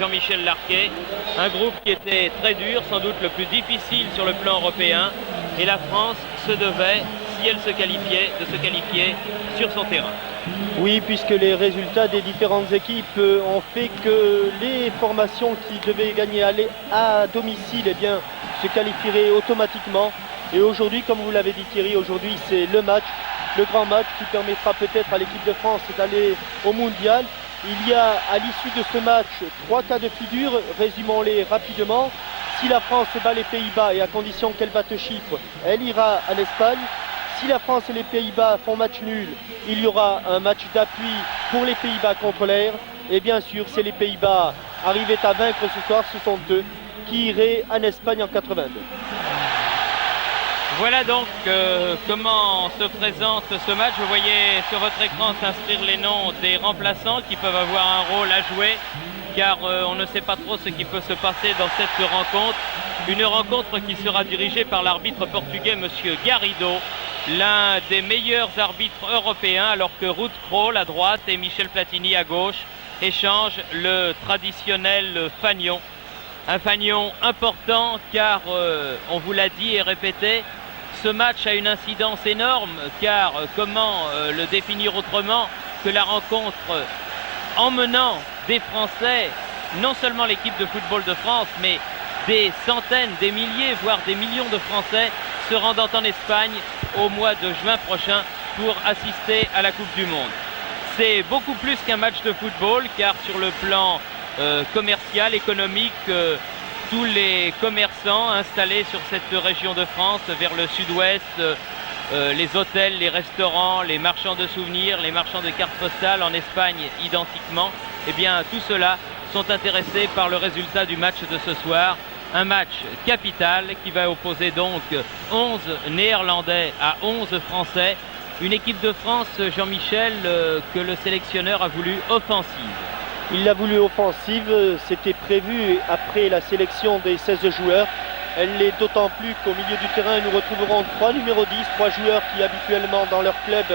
Jean-Michel Larquet. Un groupe qui était très dur, sans doute le plus difficile sur le plan européen. Et la France se devait, si elle se qualifiait, de se qualifier sur son terrain. Oui, puisque les résultats des différentes équipes ont fait que les formations qui devaient gagner à domicile eh bien, se qualifieraient automatiquement. Et aujourd'hui, comme vous l'avez dit Thierry, aujourd'hui c'est le match, le grand match qui permettra peut-être à l'équipe de France d'aller au mondial. Il y a à l'issue de ce match 3 cas de figure, résumons-les rapidement. Si la France bat les Pays-Bas et à condition qu'elle batte Chypre, elle ira en Espagne. Si la France et les Pays-Bas font match nul, il y aura un match d'appui pour les Pays-Bas contre l'air. Et bien sûr, si les Pays-Bas arrivaient à vaincre ce soir, ce sont eux qui iraient en Espagne en 82. Voilà donc comment se présente ce match. Vous voyez sur votre écran s'inscrire les noms des remplaçants qui peuvent avoir un rôle à jouer, car on ne sait pas trop ce qui peut se passer dans cette rencontre. Une rencontre qui sera dirigée par l'arbitre portugais, monsieur Garrido, l'un des meilleurs arbitres européens, alors que Ruud Krol à droite et Michel Platini à gauche échangent le traditionnel fanion. Un fanion important car, on vous l'a dit et répété, ce match a une incidence énorme, car comment le définir autrement que la rencontre emmenant des Français, non seulement l'équipe de football de France, mais des centaines, des milliers, voire des millions de Français se rendant en Espagne au mois de juin prochain pour assister à la Coupe du Monde. C'est beaucoup plus qu'un match de football, car sur le plan commercial, économique, tous les commerçants installés sur cette région de France vers le sud-ouest, les hôtels, les restaurants, les marchands de souvenirs, les marchands de cartes postales, en Espagne identiquement, eh bien tout cela sont intéressés par le résultat du match de ce soir. Un match capital qui va opposer donc 11 Néerlandais à 11 Français. Une équipe de France, Jean-Michel, que le sélectionneur a voulu offensive. Il l'a voulu offensive, c'était prévu après la sélection des 16 joueurs. Elle l'est d'autant plus qu'au milieu du terrain, nous retrouverons 3 numéros 10, 3 joueurs qui habituellement dans leur club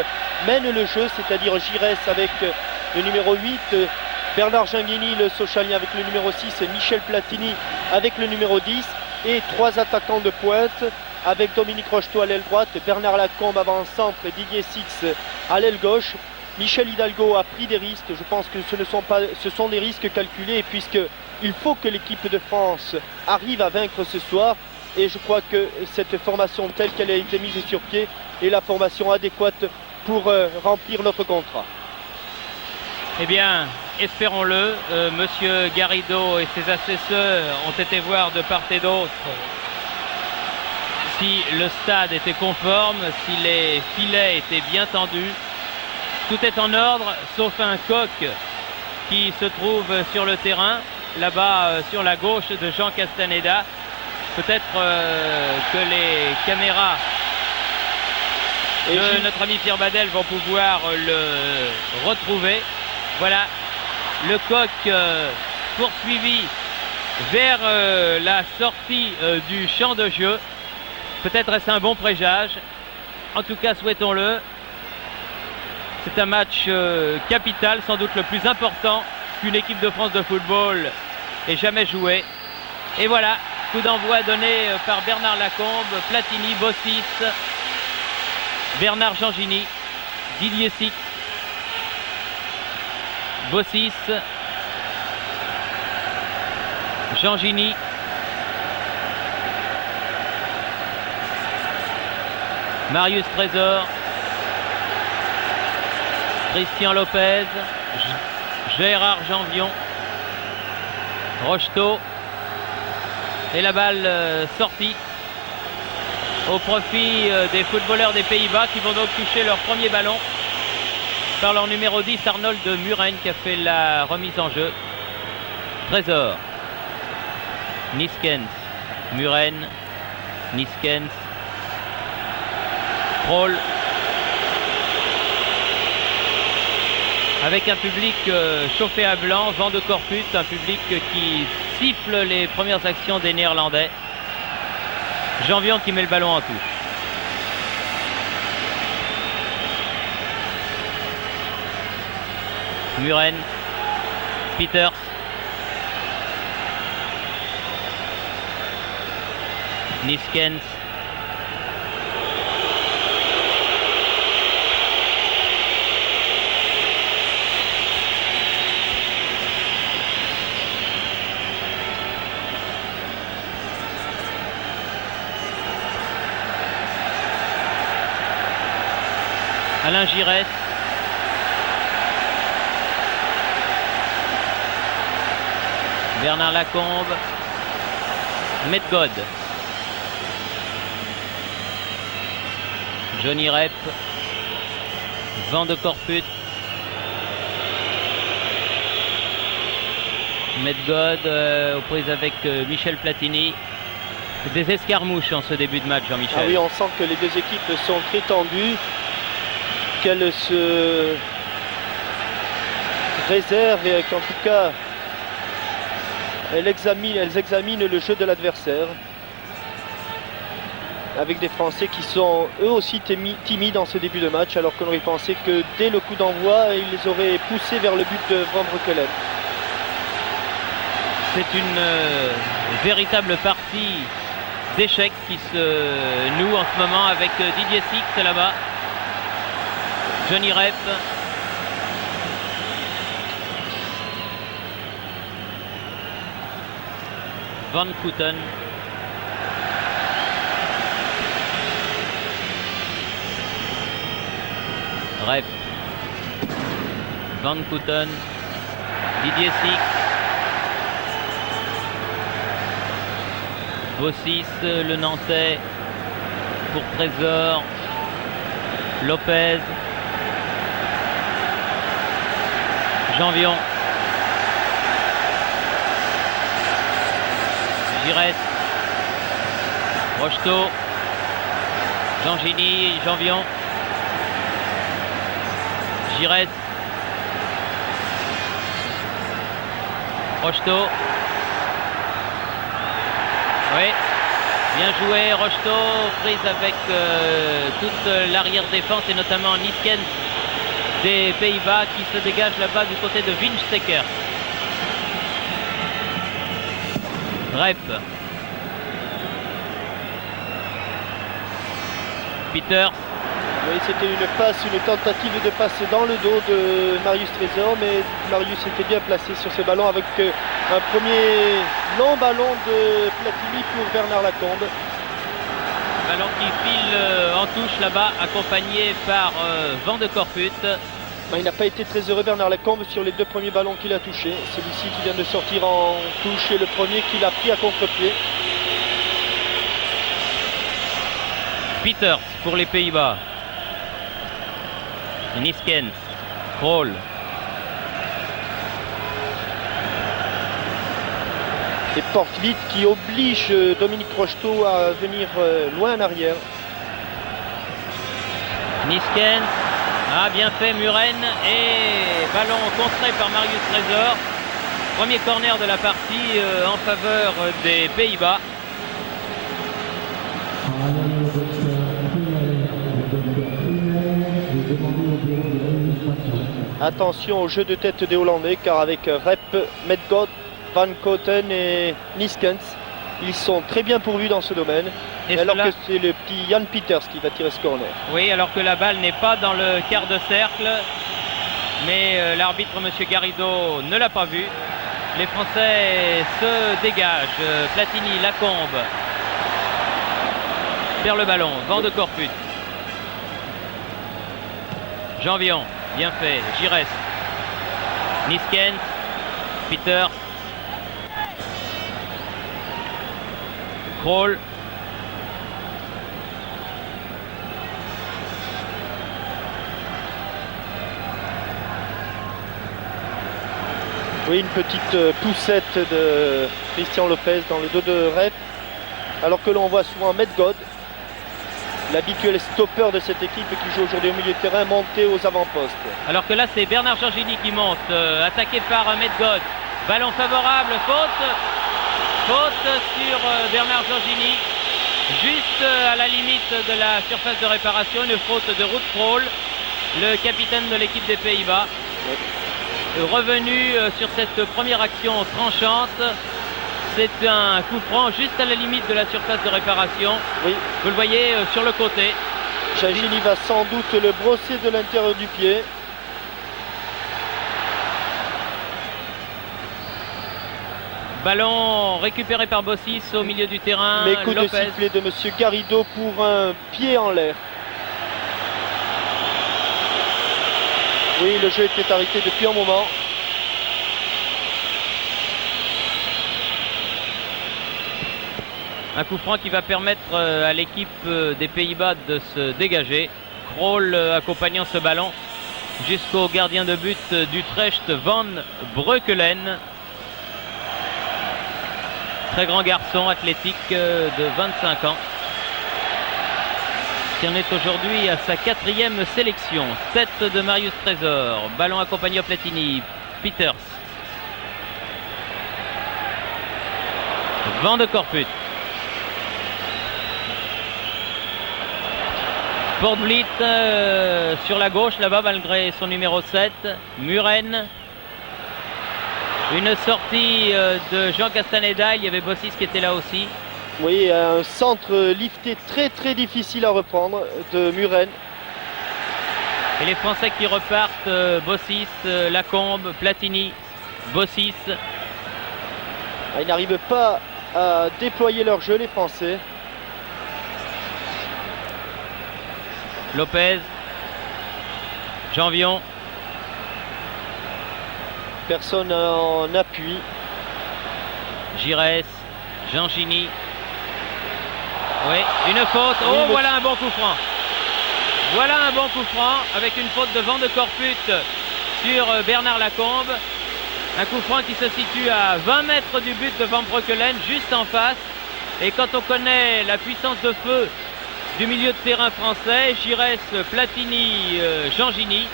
mènent le jeu, c'est-à-dire Giresse avec le numéro 8, Bernard Gingini, le Sochalien avec le numéro 6 et Michel Platini avec le numéro 10 et 3 attaquants de pointe avec Dominique Rocheteau à l'aile droite, Bernard Lacombe avant-centre et Didier Six à l'aile gauche. Michel Hidalgo a pris des risques, je pense que ce sont des risques calculés puisqu'il faut que l'équipe de France arrive à vaincre ce soir et je crois que cette formation telle qu'elle a été mise sur pied est la formation adéquate pour remplir notre contrat. Eh bien, espérons-le. Monsieur Garrido et ses assesseurs ont été voir de part et d'autre si le stade était conforme, si les filets étaient bien tendus. Tout est en ordre, sauf un coq qui se trouve sur le terrain, là-bas sur la gauche de Jean Castaneda. Peut-être que les caméras de notre ami Pierre Badel vont pouvoir le retrouver. Voilà, le coq poursuivi vers la sortie du champ de jeu. Peut-être est-ce un bon présage. En tout cas, souhaitons-le. C'est un match capital, sans doute le plus important qu'une équipe de France de football ait jamais joué. Et voilà, coup d'envoi donné par Bernard Lacombe, Platini, Bossis, Bernard Gingini, Didier Six, Bossis, Gingini, Marius Trésor, Christian Lopez, Gérard Janvion, Rocheteau, et la balle sortie au profit des footballeurs des Pays-Bas qui vont donc toucher leur premier ballon par leur numéro 10 Arnold Muren qui a fait la remise en jeu. Trésor, Niskens, Muren, Niskens, Krol. Avec un public chauffé à blanc, vent de corpus, un public qui siffle les premières actions des Néerlandais. Janvion qui met le ballon en touche. Muren, Peters, Niskens. Alain Giresse. Bernard Lacombe. Medgod. Johnny Rep. Van de Corput. Medgod aux prises avec Michel Platini. Des escarmouches en ce début de match, Jean-Michel. Ah oui, on sent que les deux équipes sont très tendues, qu'elles se réservent et qu'en tout cas elles examinent le jeu de l'adversaire, avec des Français qui sont eux aussi timides en ce début de match, alors qu'on aurait pensé que dès le coup d'envoi ils les auraient poussés vers le but de Van Breukelen. C'est une véritable partie d'échecs qui se noue en ce moment avec Didier Six là-bas. Johnny Rep. Van Kouten. Rep. Van Kouten. Didier Six. Bossis, le Nantais, pour Trésor. Lopez. Janvion. Giresse. Rocheteau. Jean Giny, Janvion. Giresse. Rocheteau. Oui, bien joué, Rocheteau, prise avec toute l'arrière-défense et notamment Niskens des Pays-Bas qui se dégage là-bas du côté de Winsteker. Rep. Peters. Oui, c'était une tentative de passe dans le dos de Marius Trésor, mais Marius était bien placé sur ce ballon avec un premier long ballon de Platini pour Bernard Lacombe. Ballon qui file en touche là-bas, accompagné par Van de Corput. Il n'a pas été très heureux Bernard Lacombe sur les deux premiers ballons qu'il a touchés. Celui-ci qui vient de sortir en touche et le premier qu'il a pris à contre-pied. Peters pour les Pays-Bas. Niskens, Krol. Et porte vite qui oblige Dominique Rocheteau à venir loin en arrière. Niskens a bien fait Muren et ballon contré par Marius Trésor. Premier corner de la partie en faveur des Pays-Bas. Attention au jeu de tête des Hollandais, car avec Rep, Medgod, Van Koten et Niskens, ils sont très bien pourvus dans ce domaine. Et alors que c'est le petit Jan Peters qui va tirer ce corner. Oui, alors que la balle n'est pas dans le quart de cercle, mais l'arbitre M. Garrido ne l'a pas vu. Les Français se dégagent. Platini, Lacombe perd le ballon. Van de Corput. Janvion, bien fait. Giresse. Niskens. Peters. Krol. Oui, une petite poussette de Christian Lopez dans le dos de Rep, alors que l'on voit souvent Medgod, l'habituel stopper de cette équipe qui joue aujourd'hui au milieu de terrain, monter aux avant-postes. Alors que là, c'est Bernard Giorgini qui monte, attaqué par Medgod. Ballon favorable, faute sur Bernard Giorgini, juste à la limite de la surface de réparation, une faute de Ruud Krol, le capitaine de l'équipe des Pays-Bas. Oui. Revenu sur cette première action tranchante, C'est un coup franc juste à la limite de la surface de réparation. Oui. Vous le voyez sur le côté. Jangini va sans doute le brosser de l'intérieur du pied. Ballon récupéré par Bossis au milieu du terrain. Mais coup de Lopez. sifflet de Monsieur Garrido pour un pied en l'air. Oui, le jeu était arrêté depuis un moment. Un coup franc qui va permettre à l'équipe des Pays-Bas de se dégager. Krol accompagnant ce ballon jusqu'au gardien de but d'Utrecht, Van Breukelen. Très grand garçon athlétique de 25 ans. Qui en est aujourd'hui à sa 4e sélection. Tête de Marius Trésor. Ballon accompagné au Platini. Peters. Van de Corput. Portvliet sur la gauche là-bas malgré son numéro 7. Muren. Une sortie de Jean Castaneda. Il y avait Bossis qui était là aussi. Oui, un centre lifté très difficile à reprendre de Muren. Et les Français qui repartent, Bossis, Lacombe, Platini, Bossis. Ils n'arrivent pas à déployer leur jeu, les Français. Lopez, Janvion. Personne en appui. Giresse, Jangini. Oui, une faute. Oh, oui, voilà un bon coup franc. Voilà un bon coup franc avec une faute de Van de Corput sur Bernard Lacombe. Un coup franc qui se situe à 20 mètres du but de Van Breukelen, juste en face. Et quand on connaît la puissance de feu du milieu de terrain français, Giresse, Platini, Jangini,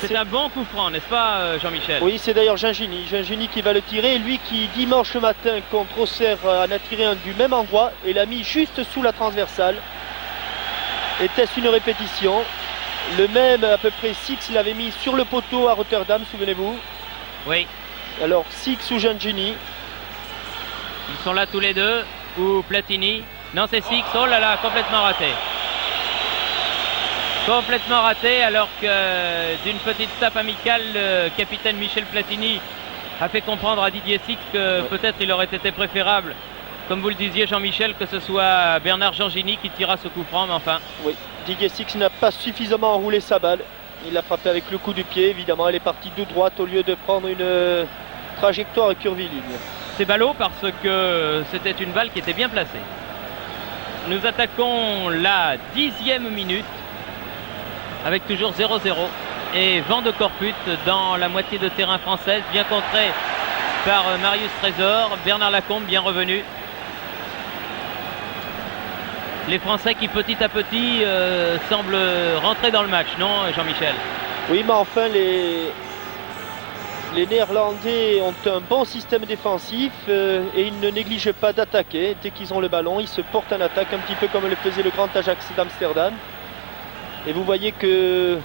c'est un bon coup franc, n'est-ce pas Jean-Michel? Oui, c'est d'ailleurs Jangini qui va le tirer. Lui qui dimanche matin contre Auxerre en a tiré un du même endroit et l'a mis juste sous la transversale. Était-ce une répétition? Le même à peu près Six l'avait mis sur le poteau à Rotterdam, souvenez-vous? Oui. Alors Six ou Jangini? Ils sont là tous les deux, ou Platini. Non, c'est Six, oh là là, complètement raté. Complètement raté, alors que d'une petite tape amicale, le capitaine Michel Platini a fait comprendre à Didier Six que peut-être il aurait été préférable, comme vous le disiez Jean-Michel, que ce soit Bernard Jangini qui tirera ce coup franc, mais enfin. Oui, Didier Six n'a pas suffisamment enroulé sa balle. Il l'a frappé avec le coup du pied, évidemment, elle est partie de droite au lieu de prendre une trajectoire curviligne. C'est ballot parce que c'était une balle qui était bien placée. Nous attaquons la 10e minute avec toujours 0-0 et Van de Corput dans la moitié de terrain française, bien contré par Marius Trésor. Bernard Lacombe bien revenu. Les Français qui petit à petit semblent rentrer dans le match, non Jean-Michel? Oui, mais enfin les Néerlandais ont un bon système défensif et ils ne négligent pas d'attaquer. Dès qu'ils ont le ballon, ils se portent en attaque, un petit peu comme le faisait le grand Ajax d'Amsterdam. Et vous voyez que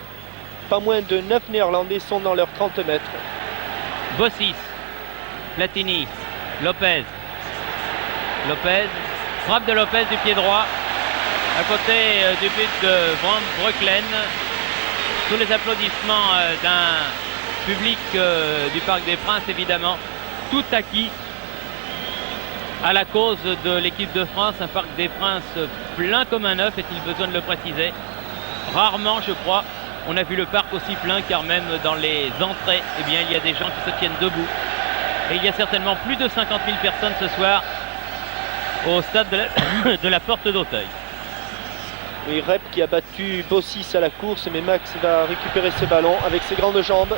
pas moins de 9 Néerlandais sont dans leurs 30 mètres. Bossis, Platini, Lopez. Lopez, frappe de Lopez du pied droit, à côté du but de Van Breukelen. Tous les applaudissements d'un public du Parc des Princes, évidemment. Tout acquis à la cause de l'équipe de France. Un Parc des Princes plein comme un œuf, est-il besoin de le préciser? Rarement, je crois, on a vu le parc aussi plein, car même dans les entrées, eh bien, il y a des gens qui se tiennent debout. Et il y a certainement plus de 50 000 personnes ce soir au stade de la Porte d'Auteuil. Oui, Rep qui a battu Bossis à la course, mais Max va récupérer ce ballon avec ses grandes jambes.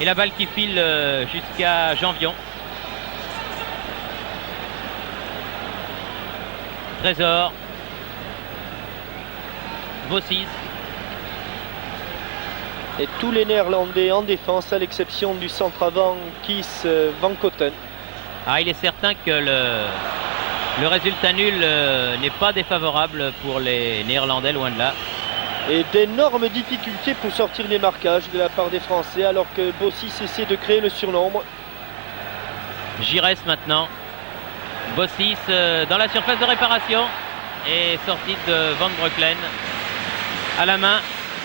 Et la balle qui file jusqu'à Janvion. Trésor. Bossis. Et tous les Néerlandais en défense, à l'exception du centre avant Kies Van Koten. Ah, il est certain que le résultat nul n'est pas défavorable pour les Néerlandais, loin de là. Et d'énormes difficultés pour sortir les marquages de la part des Français, alors que Bossis essaie de créer le surnombre. Giresse maintenant. Bossis dans la surface de réparation. Et sortie de Van Breukelen à la main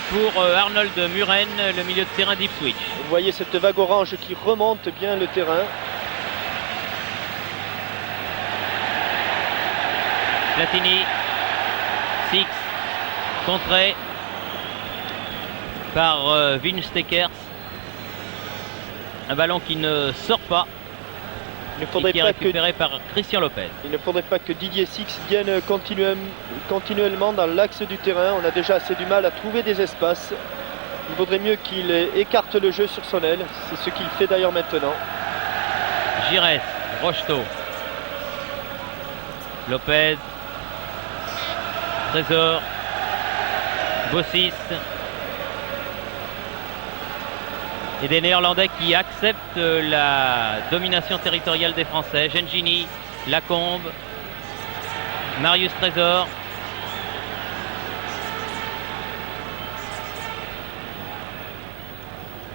pour Arnold Muren, le milieu de terrain d'Ipswich. Vous voyez cette vague orange qui remonte bien le terrain. Platini, Six, contré par Vince Stekers. Un ballon qui ne sort pas. Il ne faudrait qui est pas récupéré par Christian Lopez. Il ne faudrait pas que Didier Six vienne continuellement dans l'axe du terrain. On a déjà assez du mal à trouver des espaces. Il vaudrait mieux qu'il écarte le jeu sur son aile. C'est ce qu'il fait d'ailleurs maintenant. Giresse, Rocheteau, Lopez, Trésor, Bossis. Et des Néerlandais qui acceptent la domination territoriale des Français. Gengini, Lacombe, Marius Trésor.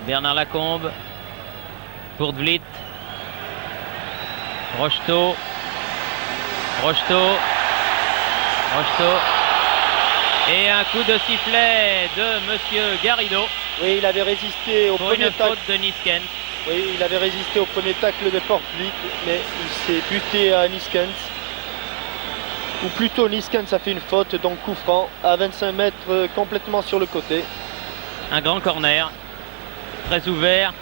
Bernard Lacombe pour De Vliet. Rocheteau. Et un coup de sifflet de Monsieur Garrido. Oui, il avait résisté au pour premier une tacle. faute de Niskens. Oui, il avait résisté au premier tacle de Portvliet, mais il s'est buté à Niskens. Ou plutôt Niskens a fait une faute, donc coup franc à 25 mètres complètement sur le côté. Un grand corner, très ouvert.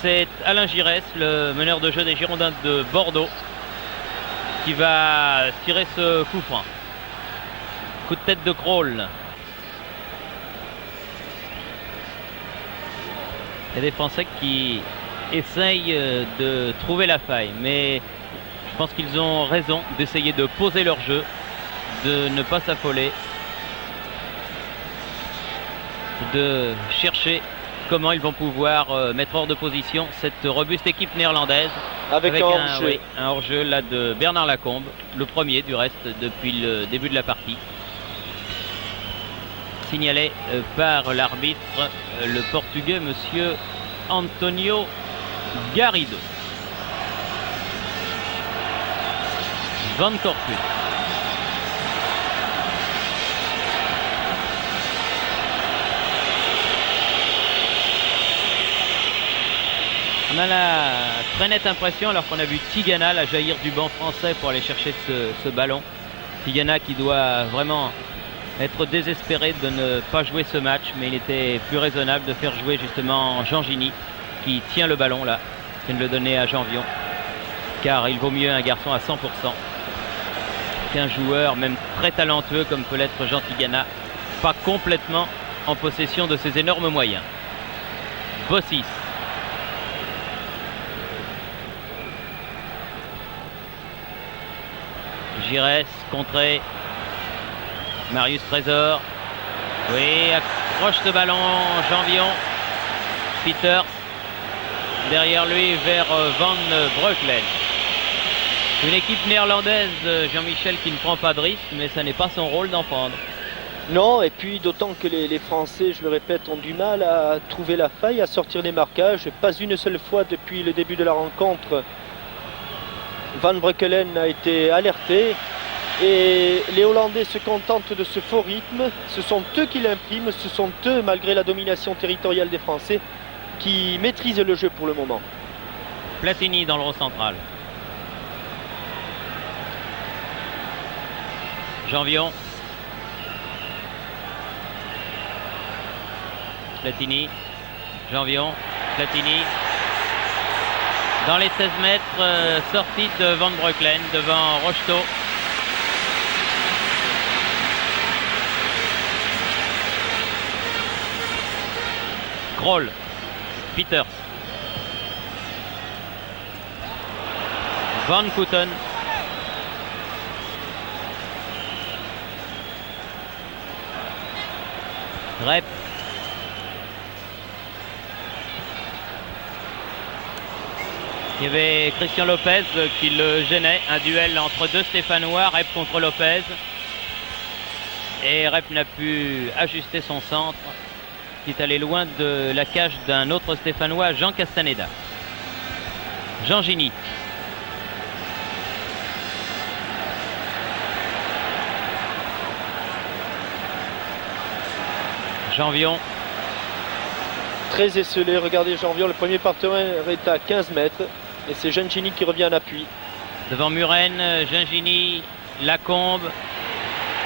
C'est Alain Giresse, le meneur de jeu des Girondins de Bordeaux, qui va tirer ce coup franc. Coup de tête de Krol. Il y a des Français qui essayent de trouver la faille, mais je pense qu'ils ont raison d'essayer de poser leur jeu, de ne pas s'affoler, de chercher comment ils vont pouvoir mettre hors de position cette robuste équipe néerlandaise. Avec un hors-jeu. Oui, un hors-jeu là de Bernard Lacombe, le premier du reste depuis le début de la partie. Signalé par l'arbitre, le portugais monsieur Antonio Garrido. Van Corpus. On a la très nette impression, alors qu'on a vu Tigana la jaillir du banc français pour aller chercher ce ballon. Tigana qui doit vraiment être désespéré de ne pas jouer ce match, mais il était plus raisonnable de faire jouer justement Gengini qui tient le ballon là, que de le donner à Janvion, car il vaut mieux un garçon à 100% qu'un joueur même très talentueux comme peut l'être Jean Tigana, pas complètement en possession de ses énormes moyens. Bossis. Giresse, contré. Marius Trésor. Oui, accroche ce ballon, Janvion. Peters. Derrière lui vers Van Breukelen. Une équipe néerlandaise, Jean-Michel, qui ne prend pas de risque, mais ça n'est pas son rôle d'en prendre. Non, et puis d'autant que les Français, je le répète, ont du mal à trouver la faille, à sortir les marquages. Pas une seule fois depuis le début de la rencontre, Van Breukelen a été alerté. Et les Hollandais se contentent de ce faux rythme. Ce sont eux qui l'impriment, ce sont eux, malgré la domination territoriale des Français, qui maîtrisent le jeu pour le moment. Platini dans le rond central. Janvion. Platini. Janvion. Platini. Dans les 16 mètres, sortie de Van Breukelen devant Rocheteau. Krol, Peters, Van Kouten, Rep, il y avait Christian Lopez qui le gênait, un duel entre deux Stéphanois, Rep contre Lopez. Et Rep n'a pu ajuster son centre, qui est allé loin de la cage d'un autre Stéphanois, Jean Castaneda. Jean Gini. Janvion. Très esselé, regardez Janvion, le premier partenaire est à 15 mètres. Et c'est Gengini qui revient en appui. Devant Muren, Gengini, Lacombe.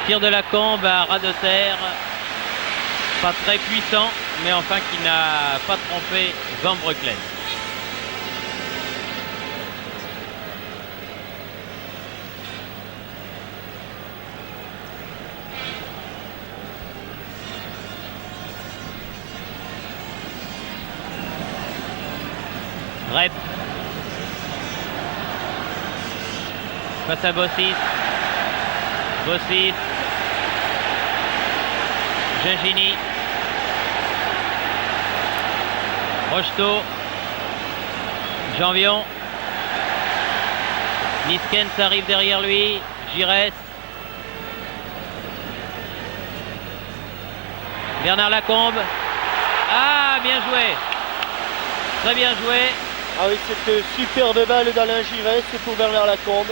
Tir de Lacombe à ras de terre. Pas très puissant, mais enfin qui n'a pas trompé Van Breukelen. Rep. Face à Bossis. Bossis. Gengini. Rocheteau. Janvion. Niskens arrive derrière lui. Giresse. Bernard Lacombe. Ah, bien joué. Très bien joué. Ah oui, cette superbe balle d'Alain Giresse pour Bernard Lacombe.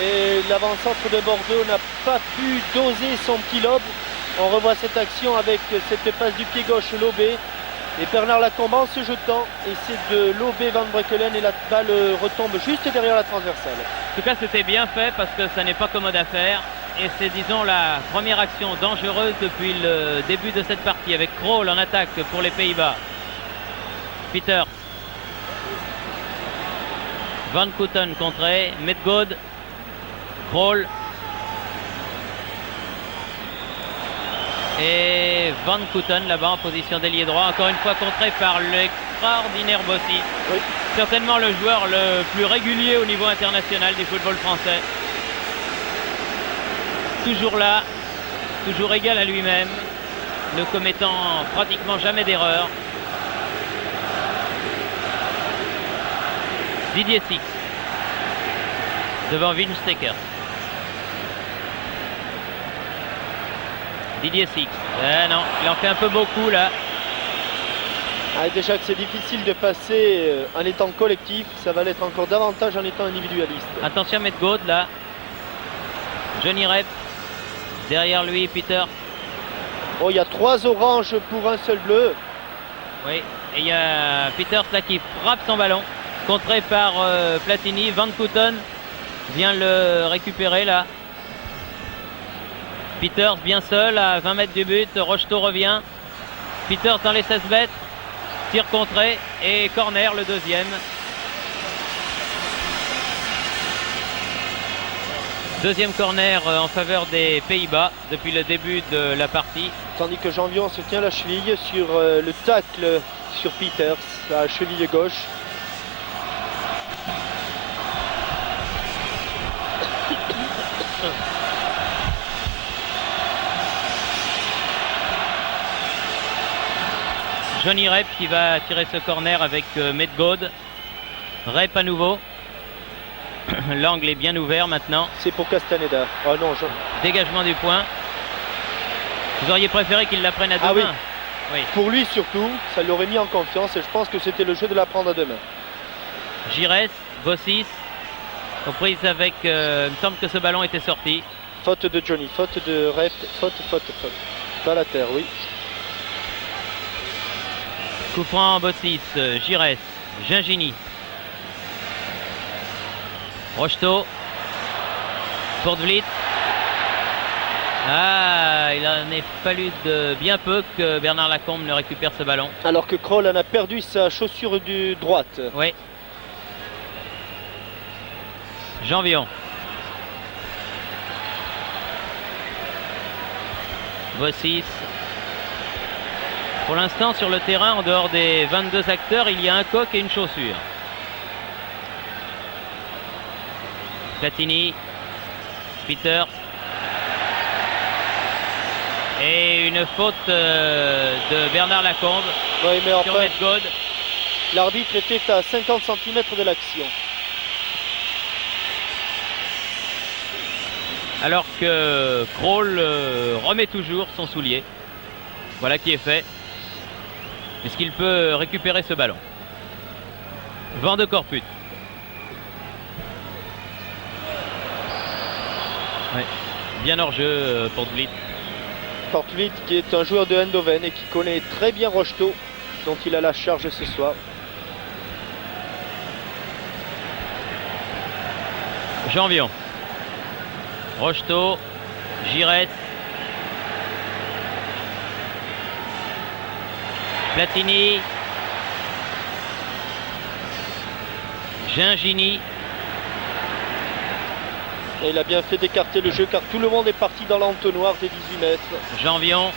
Et l'avant-centre de Bordeaux n'a pas pu doser son petit lobe. On revoit cette action avec cette passe du pied gauche lobé. Et Bernard Lacombe en se jetant essaie de lober Van Breukelen et la balle retombe juste derrière la transversale. En tout cas, c'était bien fait parce que ça n'est pas commode à faire. Et c'est, disons, la première action dangereuse depuis le début de cette partie avec Krol en attaque pour les Pays-Bas. Peters. Van Kouten contré, Medgod, Krol et Van Kouten là-bas en position d'ailier droit, encore une fois contré par l'extraordinaire Bossis. Oui. Certainement le joueur le plus régulier au niveau international du football français. Toujours là, toujours égal à lui-même, ne commettant pratiquement jamais d'erreur. Didier Six devant Vince Stecker. Didier Six. Non, il en fait un peu beaucoup là. Ah, déjà que c'est difficile de passer en étant collectif, ça va l'être encore davantage en étant individualiste. Attention à Medgod là. Johnny Rep. Derrière lui, Peter. Oh, il y a 3 oranges pour un seul bleu. Oui, et il y a Peters là qui frappe son ballon. Contré par Platini. Van Kouten vient le récupérer là. Peters bien seul à 20 mètres du but. Rocheteau revient. Peters dans les 16 mètres. Tir contré et corner le deuxième. Deuxième corner en faveur des Pays-Bas depuis le début de la partie. Tandis que Janvion se tient la cheville sur le tacle sur Peters, la cheville gauche. Johnny Rep qui va tirer ce corner avec Medgod. Rep à nouveau. L'angle est bien ouvert maintenant. C'est pour Castaneda. Oh non, Dégagement du point. Vous auriez préféré qu'il la prenne à deux mains? Oui. Oui. Pour lui surtout, ça l'aurait mis en confiance et je pense que c'était le jeu de la prendre à 2 mains. Giresse, Bossis, aux prises avec... il me semble que ce ballon était sorti. Faute de Johnny, faute de Rep, faute. Pas la terre, oui. Coup franc, Bossis, Giresse, Gengini. Rocheteau. Pour de Vliet. Ah, il en est fallu de bien peu que Bernard Lacombe ne récupère ce ballon. Alors que Krol en a perdu sa chaussure du droite. Oui. Janvion. Bossis. Pour l'instant, sur le terrain, en dehors des 22 acteurs, il y a un coq et une chaussure. Platini. Peters. Et une faute de Bernard Lacombe Oui, mais sur enfin, Medgod. l'arbitre était à 50 cm de l'action. alors que Kroll remet toujours son soulier. Voilà qui est fait. Est-ce qu'il peut récupérer ce ballon? Vent de Corput. Ouais. Bien hors jeu pour Vliet. Vliet qui est un joueur de Eindhoven et qui connaît très bien Rocheteau, dont il a la charge ce soir. Janvion. Rocheteau. Giresse. Platini. Gingini. Et il a bien fait d'écarter le jeu car tout le monde est parti dans l'entonnoir des 18 mètres. Janvion.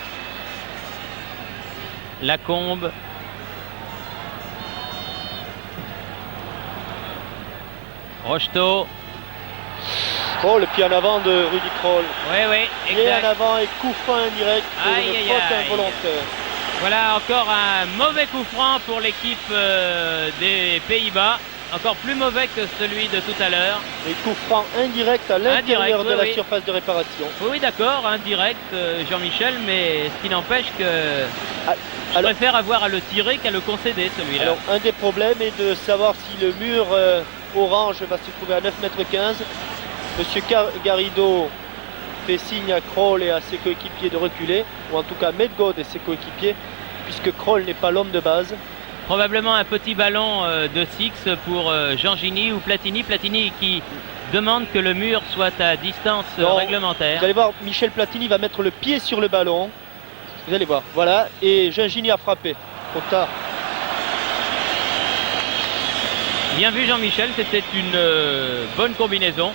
Lacombe. Rocheteau. Oh, le pied en avant de Rudy Kroll. Oui, oui, pied exact. en avant et coup franc indirect pour une faute involontaire. Voilà encore un mauvais coup franc pour l'équipe des Pays-Bas. Encore plus mauvais que celui de tout à l'heure. Et coup franc indirect à l'intérieur de la surface de réparation. Oui, d'accord, indirect, Jean-Michel, mais ce qui n'empêche que je préfère avoir à le tirer qu'à le concéder, celui-là. Alors, un des problèmes est de savoir si le mur orange va se trouver à 9,15 m. Monsieur Garrido fait signe à Kroll et à ses coéquipiers de reculer, ou en tout cas Medgod et ses coéquipiers, puisque Kroll n'est pas l'homme de base. Probablement un petit ballon de six pour Gingini ou Platini. Platini qui demande que le mur soit à distance réglementaire. Vous allez voir, Michel Platini va mettre le pied sur le ballon. Vous allez voir, voilà, et Gingini a frappé. Trop tard. Bien vu Jean-Michel, c'était une bonne combinaison.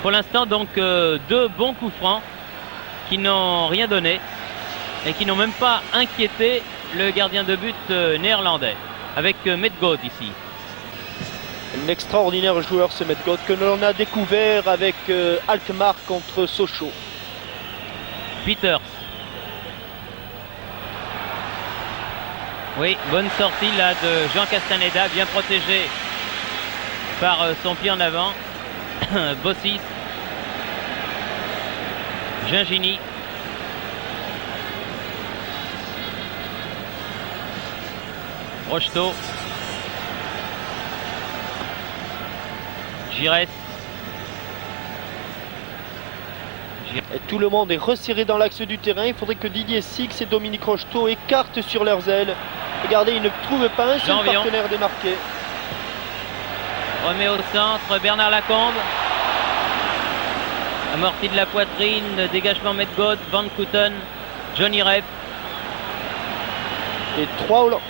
Pour l'instant donc deux bons coups francs qui n'ont rien donné et qui n'ont même pas inquiété le gardien de but néerlandais, avec Medgod ici. Un extraordinaire joueur ce Medgod que l'on a découvert avec Alkmaar contre Sochaux. Peters. Oui, bonne sortie là de Jean Castaneda, bien protégé par son pied en avant. Bossis. Gingini. Rocheteau. Giresse. Et tout le monde est resserré dans l'axe du terrain. Il faudrait que Didier Six et Dominique Rocheteau écartent sur leurs ailes. Regardez, ils ne trouvent pas un seul partenaire démarqué. Remet au centre, Bernard Lacombe. Amorti de la poitrine, dégagement Medgod, Van Kouten, Johnny Rep. Et 3 Hollandais.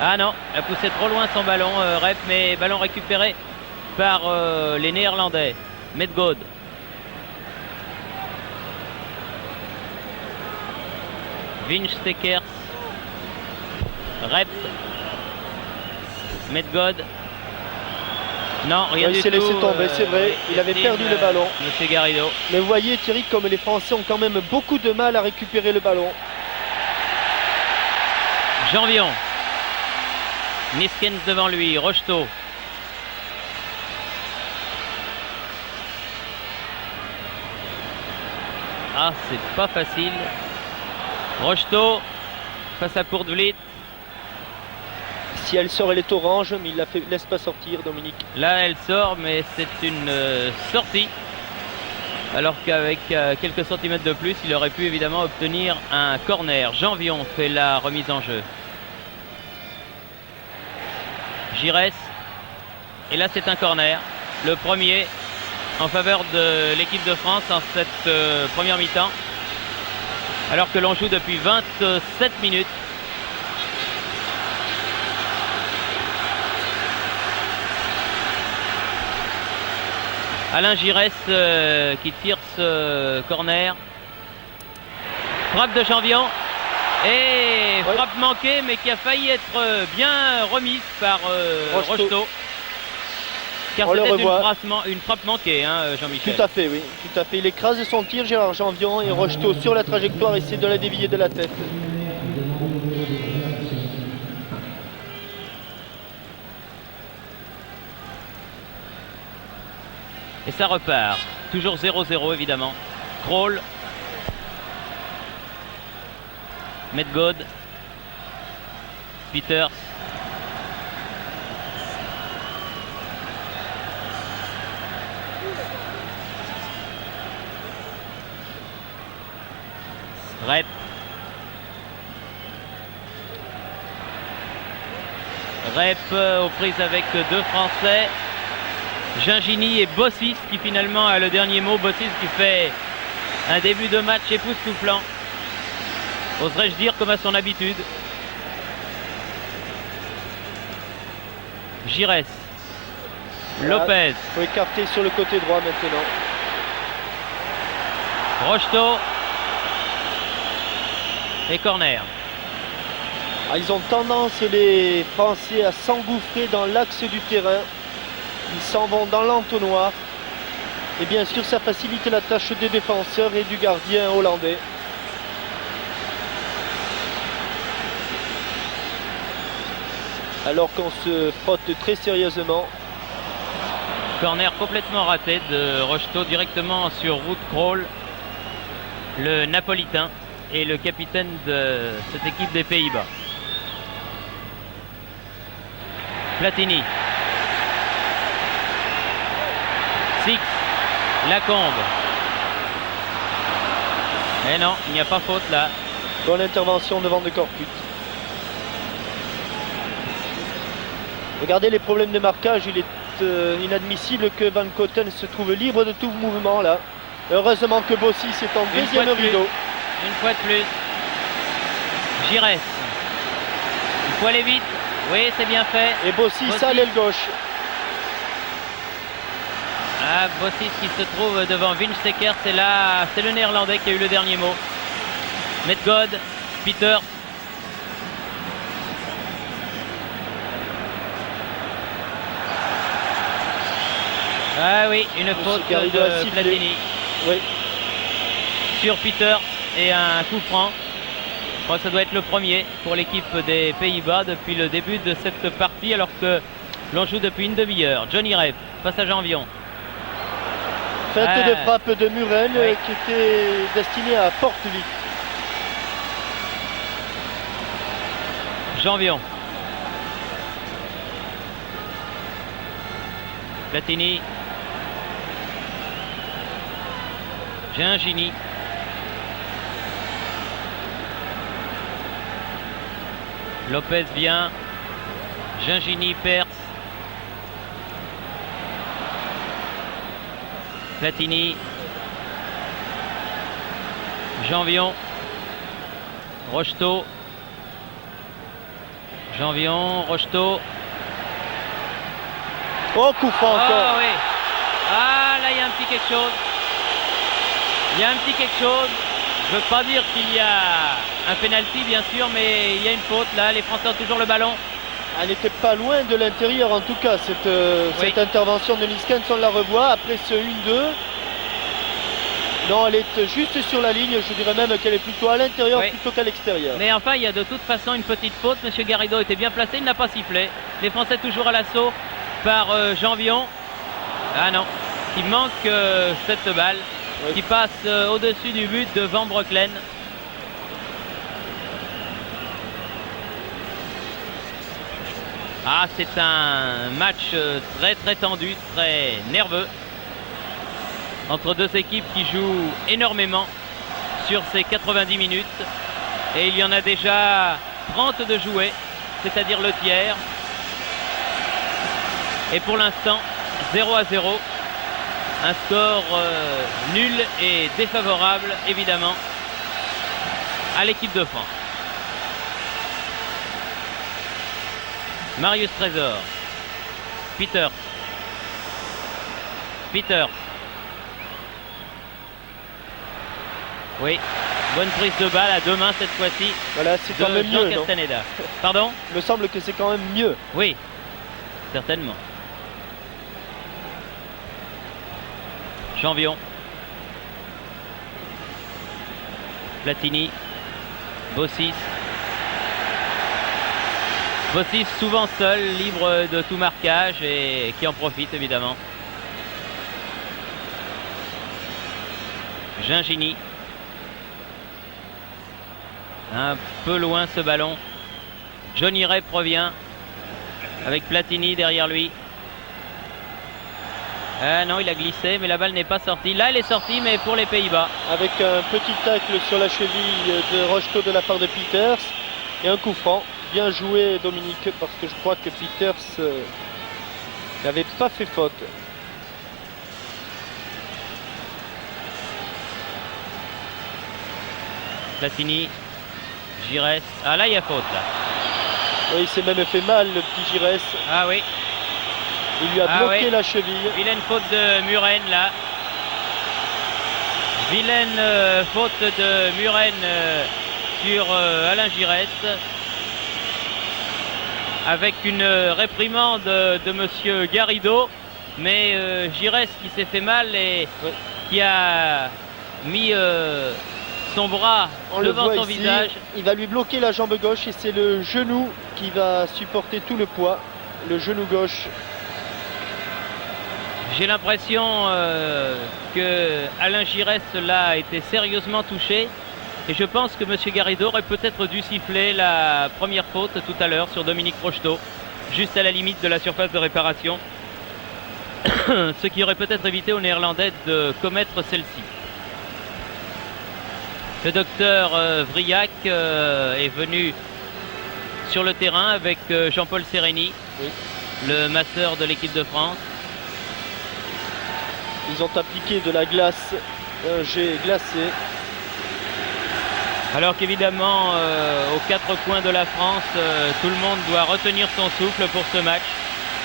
Ah non, il a poussé trop loin son ballon, Rep, mais ballon récupéré par les Néerlandais. Medgod. Winstekers. Rep. Medgod. Non, rien du tout. Il s'est laissé tomber, c'est vrai. Il avait perdu le ballon. Monsieur Garrido. Mais vous voyez Thierry, comme les Français ont quand même beaucoup de mal à récupérer le ballon. Janvion. Niskens devant lui, Rocheteau. Ah, c'est pas facile. Rocheteau face à Courtvliet. Si elle sort, elle est orange, mais il la laisse pas sortir, Dominique. Là, elle sort, mais c'est une sortie. Alors qu'avec quelques centimètres de plus, il aurait pu évidemment obtenir un corner. Janvion fait la remise en jeu. Giresse. Et là, c'est un corner. Le premier en faveur de l'équipe de France en cette première mi-temps. Alors que l'on joue depuis 27 minutes. Alain Giresse qui tire ce corner. Frappe de Janvion. Et frappe manquée, mais qui a failli être bien remise par Rocheteau. Car c'était une frappe manquée, hein, Jean-Michel. Tout à fait, oui. Tout à fait. Il écrase son tir, Gérard Janvion, et Rocheteau sur la trajectoire essaie de la dévier de la tête. Et ça repart. Toujours 0-0 évidemment. Kroll. Medgod. Peters. Rep. Rep aux prises avec deux Français. Gingini et Bossis qui finalement a le dernier mot. Bossis qui fait un début de match époustouflant. Oserais-je dire comme à son habitude. Giresse. Lopez. Il faut écarter sur le côté droit maintenant. Rocheteau. Et corner. Ah, ils ont tendance, les Français, à s'engouffrer dans l'axe du terrain. Ils s'en vont dans l'entonnoir. Et bien sûr, ça facilite la tâche des défenseurs et du gardien hollandais. Alors qu'on se frotte très sérieusement. Corner complètement raté de Rocheteau directement sur Ruud Krol, le Napolitain et le capitaine de cette équipe des Pays-Bas. Platini. Six. Lacombe. Mais non, il n'y a pas faute là. Bonne intervention devant de Corcut. Regardez les problèmes de marquage. Il est inadmissible que Van Koten se trouve libre de tout mouvement là. Heureusement que Bossis est en deuxième rideau. Une fois de plus. Giresse. Il faut aller vite. Oui, c'est bien fait. Et Bossis à l'aile gauche. Ah, Bossis qui se trouve devant Vince Secker. C'est là, c'est le Néerlandais qui a eu le dernier mot. Medgod, Peters. Ah oui, une faute de Platini. Oui. Sur Peters et un coup franc. Je crois que ça doit être le premier pour l'équipe des Pays-Bas depuis le début de cette partie alors que l'on joue depuis une demi-heure. Johnny Rep, passage en avion. Fête de frappe de Muren qui était destinée à Porte-Vite. Janvion. Platini. Gingini. Lopez vient. Gingini perce. Platini. Janvion. Rocheteau. Janvion, Rocheteau. Oh, coup franc encore. Ah oui. Ah là, il y a un petit quelque chose. Il y a un petit quelque chose. Je ne veux pas dire qu'il y a un penalty, bien sûr, mais il y a une faute là. Les Français ont toujours le ballon. Elle n'était pas loin de l'intérieur en tout cas, cette intervention de Niskens, on la revoit après ce 1-2. Non, elle est juste sur la ligne, je dirais même qu'elle est plutôt à l'intérieur plutôt qu'à l'extérieur. Mais enfin, il y a de toute façon une petite faute. Monsieur Garrido était bien placé, il n'a pas sifflé. Les Français toujours à l'assaut par Janvion. Ah non, il manque cette balle qui passe au-dessus du but de Van Breukelen. Ah, c'est un match très très tendu, très nerveux entre deux équipes qui jouent énormément sur ces 90 minutes. Et il y en a déjà 30 de joués, c'est-à-dire le tiers. Et pour l'instant, 0-0. Un score nul et défavorable, évidemment, à l'équipe de France. Marius Trésor. Peters. Peters. Oui, bonne prise de balle à deux mains cette fois-ci. Voilà, c'est quand même mieux, non ? Pardon ? Il me semble que c'est quand même mieux. Oui, certainement. Janvion. Platini. Bossis. Bossis souvent seul, libre de tout marquage et qui en profite évidemment. Gingini. Un peu loin ce ballon. Johnny Rep revient avec Platini derrière lui. Ah non, il a glissé, mais la balle n'est pas sortie. Là, elle est sortie, mais pour les Pays-Bas. Avec un petit tacle sur la cheville de Rocheteau de la part de Pieters et un coup franc. Bien joué, Dominique, parce que je crois que Pieters n'avait pas fait faute. Platini, Giresse. Ah là, il y a faute là. Oui, il s'est même fait mal, le petit Giresse. Ah oui. Il lui a bloqué la cheville. Vilaine faute de Muren là. Vilaine faute de Muren sur Alain Giresse. Avec une réprimande de monsieur Garrido. Mais Giresse qui s'est fait mal et qui a mis son bras devant son visage. Il va lui bloquer la jambe gauche et c'est le genou qui va supporter tout le poids. Le genou gauche. J'ai l'impression que Alain Giresse là a été sérieusement touché. Et je pense que M. Garrido aurait peut-être dû siffler la première faute tout à l'heure sur Dominique Rocheteau, juste à la limite de la surface de réparation. Ce qui aurait peut-être évité aux Néerlandais de commettre celle-ci. Le docteur Vriac est venu sur le terrain avec Jean-Paul Sereni, le masseur de l'équipe de France. Ils ont appliqué de la glace, un jet glacé. Alors qu'évidemment, aux quatre coins de la France, tout le monde doit retenir son souffle pour ce match.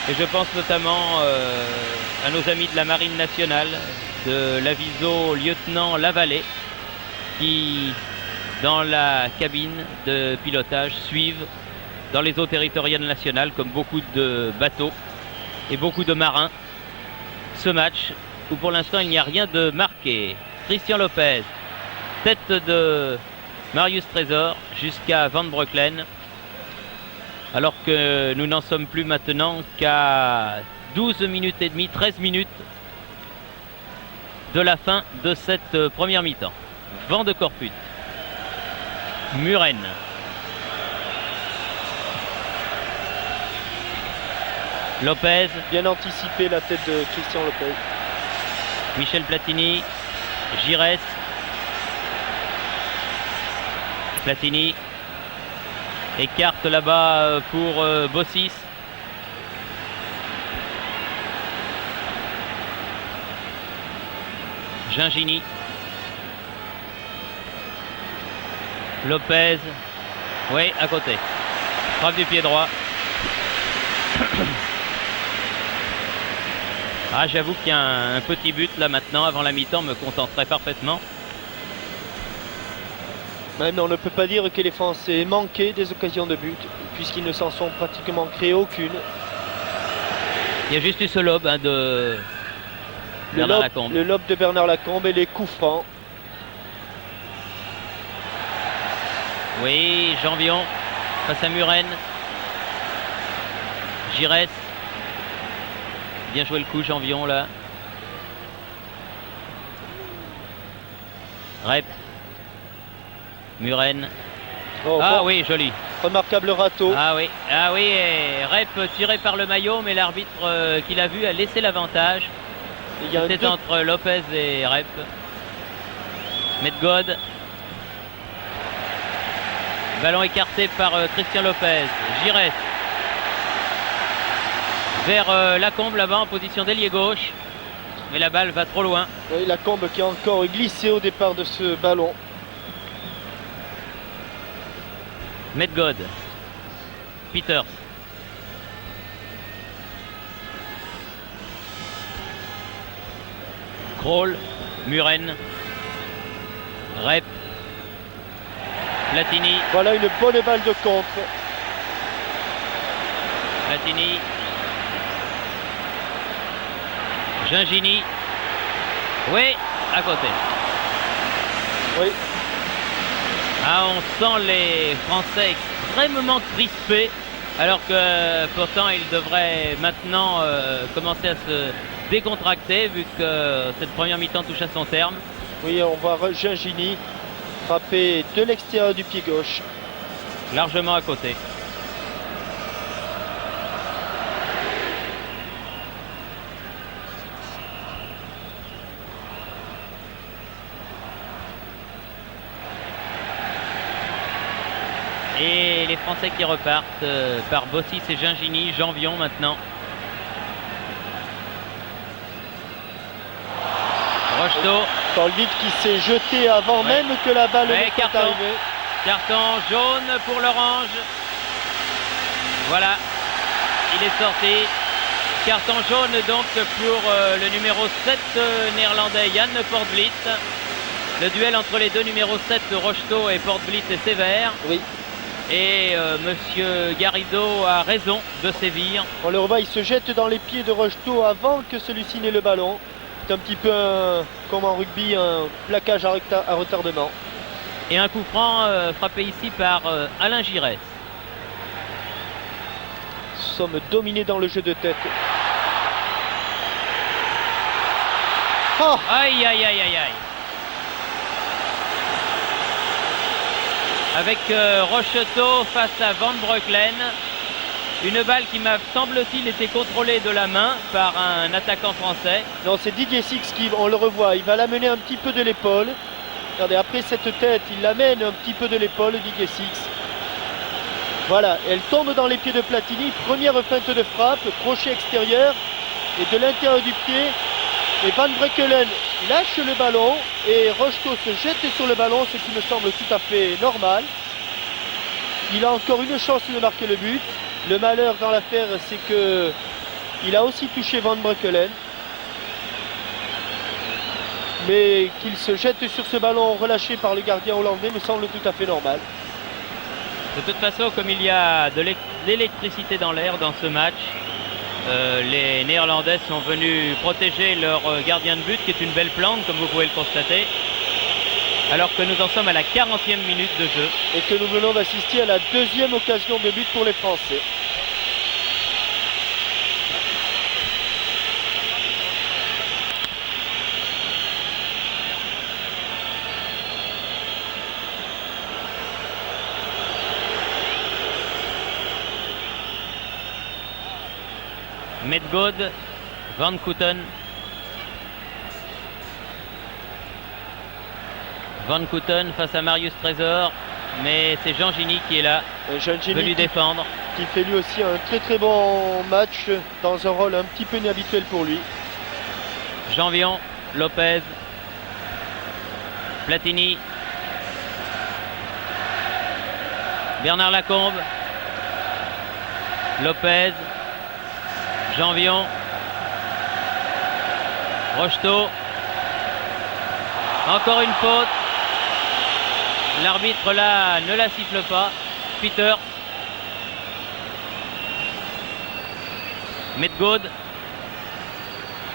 Et je pense notamment à nos amis de la Marine nationale, de l'aviso lieutenant Lavallée, qui, dans la cabine de pilotage, suivent dans les eaux territoriales nationales, comme beaucoup de bateaux et beaucoup de marins, ce match où pour l'instant il n'y a rien de marqué. Christian Lopez, tête de Marius Trésor jusqu'à Van Breukelen, alors que nous n'en sommes plus maintenant qu'à 12 minutes et demie, 13 minutes de la fin de cette première mi-temps. Vent de Corput, Muren, Lopez, bien anticipé la tête de Christian Lopez. Michel Platini, Giresse, Platini écarte là-bas pour Bossis. Gingini, Lopez, oui, à côté, frappe du pied droit. Ah, j'avoue qu'il y a un petit but là maintenant avant la mi-temps me contenterait parfaitement. Mais on ne peut pas dire que les Français manquaient des occasions de but, puisqu'ils ne s'en sont pratiquement créés aucune. Il y a juste eu ce lob de Bernard Lacombe. Le lob de Bernard Lacombe et les coups francs. Oui, Janvion face à Muren. Giresse. Bien joué le coup, Janvion là. Rep. Muren. Oh, ah bon. Oui, joli. Remarquable râteau. Ah oui, et Rep tiré par le maillot, mais l'arbitre qui l'a vu a laissé l'avantage. C'était entre Lopez et Rep. Medgod. Ballon écarté par Christian Lopez. Giresse. Vers Lacombe là-bas en position d'ailier gauche. Mais la balle va trop loin. Oui, Lacombe qui a encore glissé au départ de ce ballon. Medgod. Pieters. Kroll. Muren. Rep. Platini. Voilà une bonne balle de contre. Platini. Gingini. Oui, à côté. Oui. Ah, on sent les Français extrêmement crispés, alors que pourtant ils devraient maintenant commencer à se décontracter vu que cette première mi-temps touche à son terme. Oui, on voit Gingini frapper de l'extérieur du pied gauche. Largement à côté. Et les Français qui repartent par Bossis et Gingini, Janvion maintenant. Rocheteau. Paul-Vite qui s'est jeté avant même que la balle Ouais, soit carton. arrivée. Carton jaune pour l'Orange. Voilà, il est sorti. Carton jaune donc pour le numéro 7 néerlandais Jan Poort-Vliet. Le duel entre les deux numéros 7 Rocheteau et Poort-Vliet est sévère. Oui. Et monsieur Garrido a raison de sévir. On le revoit, il se jette dans les pieds de Rocheteau avant que celui-ci n'ait le ballon. C'est un petit peu comme en rugby, un plaquage à retardement. Et un coup franc frappé ici par Alain Giresse. Nous sommes dominés dans le jeu de tête. Oh, Aïe, aïe, aïe, aïe, aïe. Avec Rocheteau face à Van Breukelen. Une balle qui m'a, semble-t-il, été contrôlée de la main par un attaquant français. non, c'est Didier Six qui, on le revoit, il va l'amener un petit peu de l'épaule. Regardez, après cette tête, il l'amène un petit peu de l'épaule, Didier Six. Voilà, elle tombe dans les pieds de Platini. Première feinte de frappe, crochet extérieur. Et de l'intérieur du pied, et Van Breukelen lâche le ballon. Et Rocheteau se jette sur le ballon, ce qui me semble tout à fait normal. Il a encore une chance de marquer le but. Le malheur dans l'affaire, c'est que il a aussi touché Van Breukelen. Mais qu'il se jette sur ce ballon relâché par le gardien hollandais me semble tout à fait normal. De toute façon, comme il y a de l'électricité dans l'air dans ce match, les Néerlandais sont venus protéger leur gardien de but, qui est une belle plante, comme vous pouvez le constater. Alors que nous en sommes à la 40e minute de jeu. Et que nous venons d'assister à la deuxième occasion de but pour les Français. Medgod, Van Kouten. Van Kouten face à Marius Trésor, mais c'est Gingini qui est là, venu défendre. Qui fait lui aussi un très très bon match dans un rôle un petit peu inhabituel pour lui. Janvion, Lopez, Platini, Bernard Lacombe, Lopez, Janvion, Rocheteau, encore une faute. L'arbitre là ne la siffle pas. Peter, Medgod,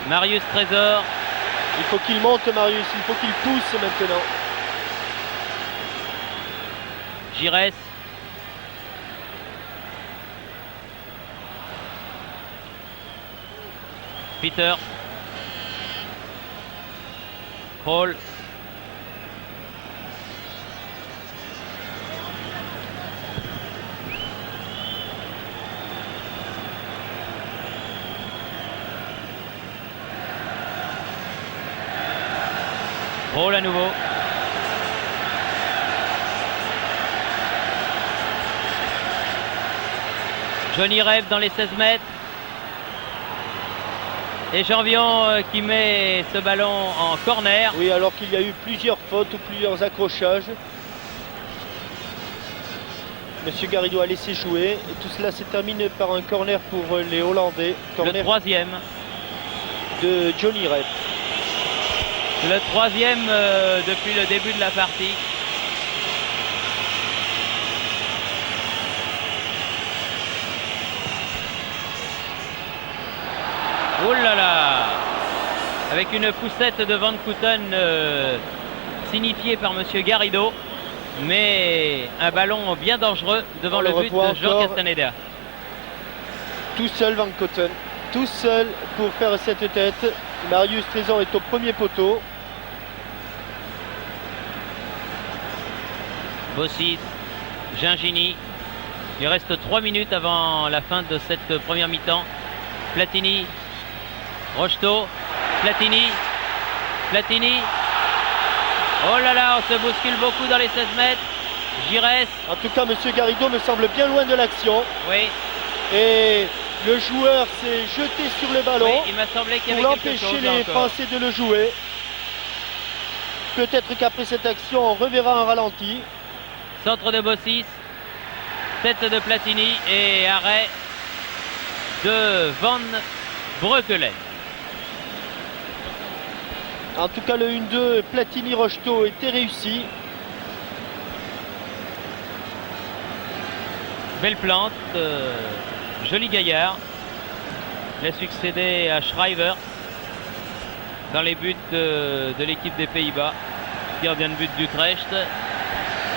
Marius Trésor. Il faut qu'il monte, Marius, il faut qu'il pousse maintenant. Giresse, Peter, Kroll, Kroll à nouveau. Johnny rêve dans les 16 mètres. Et Janvion qui met ce ballon en corner. Oui, alors qu'il y a eu plusieurs fautes ou plusieurs accrochages. Monsieur Garrido a laissé jouer. Et tout cela s'est terminé par un corner pour les Hollandais. Corner Le troisième. de Johnny Rep. Le troisième depuis le début de la partie. Oh là là! Avec une poussette de Van Kouten signifiée par monsieur Garrido. Mais un ballon bien dangereux devant le but de Jean Castaneda. Tout seul Van Kouten. Tout seul pour faire cette tête. Marius Trésor est au premier poteau. Bossis, Gingini. Il reste 3 minutes avant la fin de cette première mi-temps. Platini, Rocheteau, Platini. Oh là là, on se bouscule beaucoup dans les 16 mètres. Giresse. En tout cas, monsieur Garrido me semble bien loin de l'action. Oui. Et le joueur s'est jeté sur le ballon. Oui, il m'a semblé qu'il y pour avait quelque chose empêcher les encore. Français de le jouer. Peut-être qu'après cette action, on reverra un ralenti. Centre de Bossis, tête de Platini et arrêt de Van Breukelen. En tout cas, le 1-2 Platini-Rocheteau était réussi. Belle plante, joli gaillard. Il a succédé à Schreiber dans les buts de l'équipe des Pays-Bas, gardien de but d'Utrecht.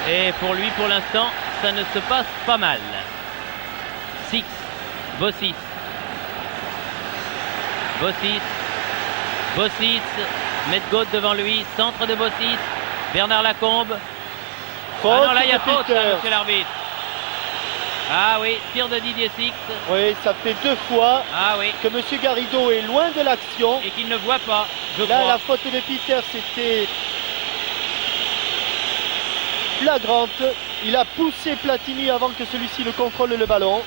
Et pour lui, pour l'instant, ça ne se passe pas mal. Six, Bossis, Medgaud devant lui, centre de Bossis, Bernard Lacombe. Faute Ah non, là il y a de faute, Peters. monsieur l'arbitre. Ah oui, tir de Didier Six. Oui, ça fait 2 fois Ah oui, que monsieur Garrido est loin de l'action. et qu'il ne voit pas, je Là, crois. la faute de Peter, c'était flagrante. Il a poussé Platini avant que celui-ci ne contrôle le ballon.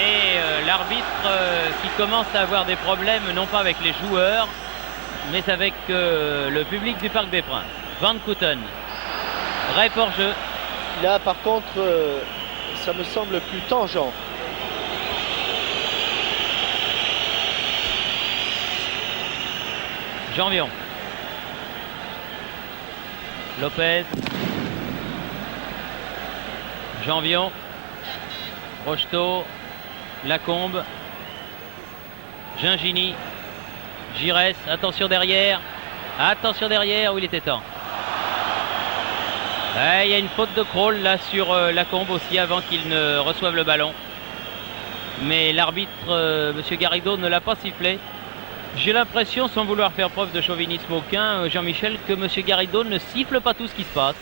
Et l'arbitre qui commence à avoir des problèmes, non pas avec les joueurs, mais avec le public du Parc des Princes. Van Kouten, Ray pour jeu. Là, par contre, ça me semble plus tangent. Janvion. Lopez. Janvion. Rocheteau. Lacombe. Gingini. Giresse. Attention derrière. Attention derrière où il était temps. Il y a une faute de crawl là sur Lacombe aussi avant qu'il ne reçoive le ballon. Mais l'arbitre, monsieur Garrido, ne l'a pas sifflé. J'ai l'impression, sans vouloir faire preuve de chauvinisme aucun, Jean-Michel, que M. Garrido ne siffle pas tout ce qui se passe.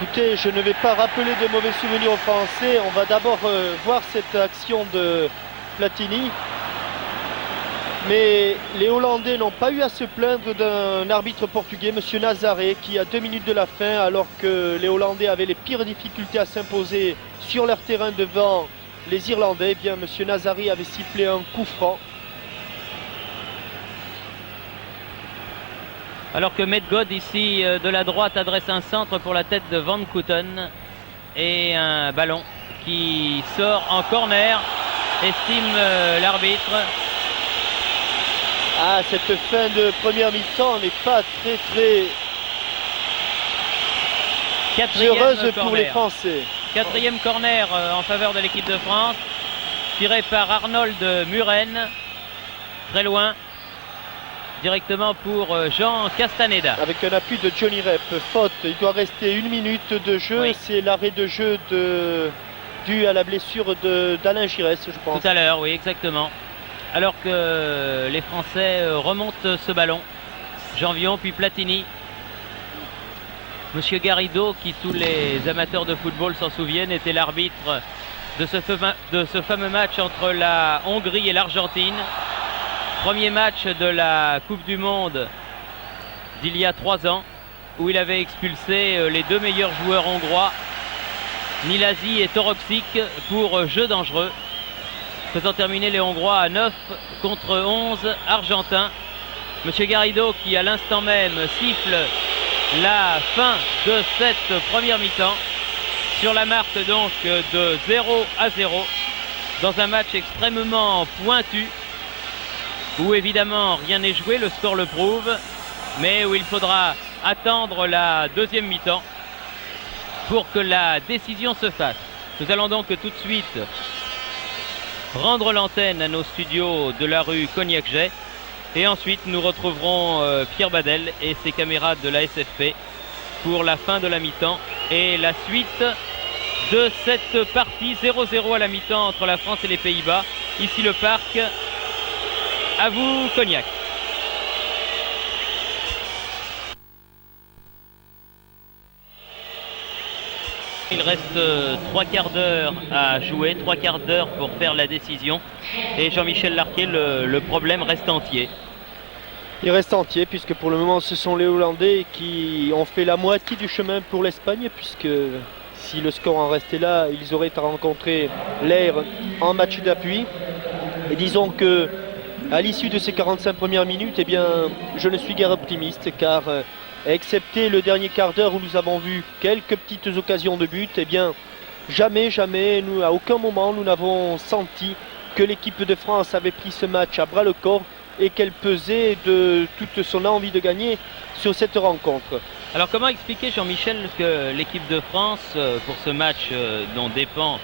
Écoutez, je ne vais pas rappeler de mauvais souvenirs aux Français. On va d'abord voir cette action de Platini. Mais les Hollandais n'ont pas eu à se plaindre d'un arbitre portugais, M. Nazaré, qui à 2 minutes de la fin, alors que les Hollandais avaient les pires difficultés à s'imposer sur leur terrain devant les Irlandais, eh bien M. Nazaré avait sifflé un coup franc. Alors que Medgaud ici de la droite adresse un centre pour la tête de Van Kouten et un ballon qui sort en corner, estime l'arbitre. Ah, cette fin de première mi-temps n'est pas très heureuse pour les Français. Quatrième corner en faveur de l'équipe de France, tiré par Arnold Muren, très loin. Directement pour Jean Castaneda. Avec un appui de Johnny Rep. Faute, il doit rester 1 minute de jeu. Oui. C'est l'arrêt de jeu dû à la blessure d'Alain Giresse, je pense. Tout à l'heure, oui, exactement. Alors que les Français remontent ce ballon. Janvion, puis Platini. Monsieur Garrido, qui tous les amateurs de football s'en souviennent, était l'arbitre de ce fameux match entre la Hongrie et l'Argentine. Premier match de la Coupe du Monde d'il y a 3 ans, où il avait expulsé les 2 meilleurs joueurs hongrois, Nilasi et Toroxic, pour jeu dangereux, faisant terminer les Hongrois à 9 contre 11 Argentins. Monsieur Garrido, qui à l'instant même siffle la fin de cette première mi-temps, sur la marque donc de 0-0, dans un match extrêmement pointu, où évidemment rien n'est joué, le score le prouve, mais où il faudra attendre la deuxième mi-temps pour que la décision se fasse. Nous allons donc tout de suite rendre l'antenne à nos studios de la rue Cognac-Jay et ensuite nous retrouverons Pierre Badel et ses camarades de la SFP pour la fin de la mi-temps et la suite de cette partie 0-0 à la mi-temps entre la France et les Pays-Bas. ici le parc. À vous Cognac. Il reste 3 quarts d'heure à jouer, 3 quarts d'heure pour faire la décision. Et Jean-Michel Larquet, le problème reste entier. Il reste entier puisque pour le moment ce sont les Hollandais qui ont fait la moitié du chemin pour l'Espagne, puisque si le score en restait là, ils auraient à rencontrer l'Air en match d'appui. Et disons que à l'issue de ces 45 premières minutes, eh bien, je ne suis guère optimiste car excepté le dernier quart d'heure où nous avons vu quelques petites occasions de but, eh bien, jamais, nous, à aucun moment, nous n'avons senti que l'équipe de France avait pris ce match à bras le corps et qu'elle pesait de toute son envie de gagner sur cette rencontre. Alors comment expliquer, Jean-Michel, que l'équipe de France, pour ce match dont dépend,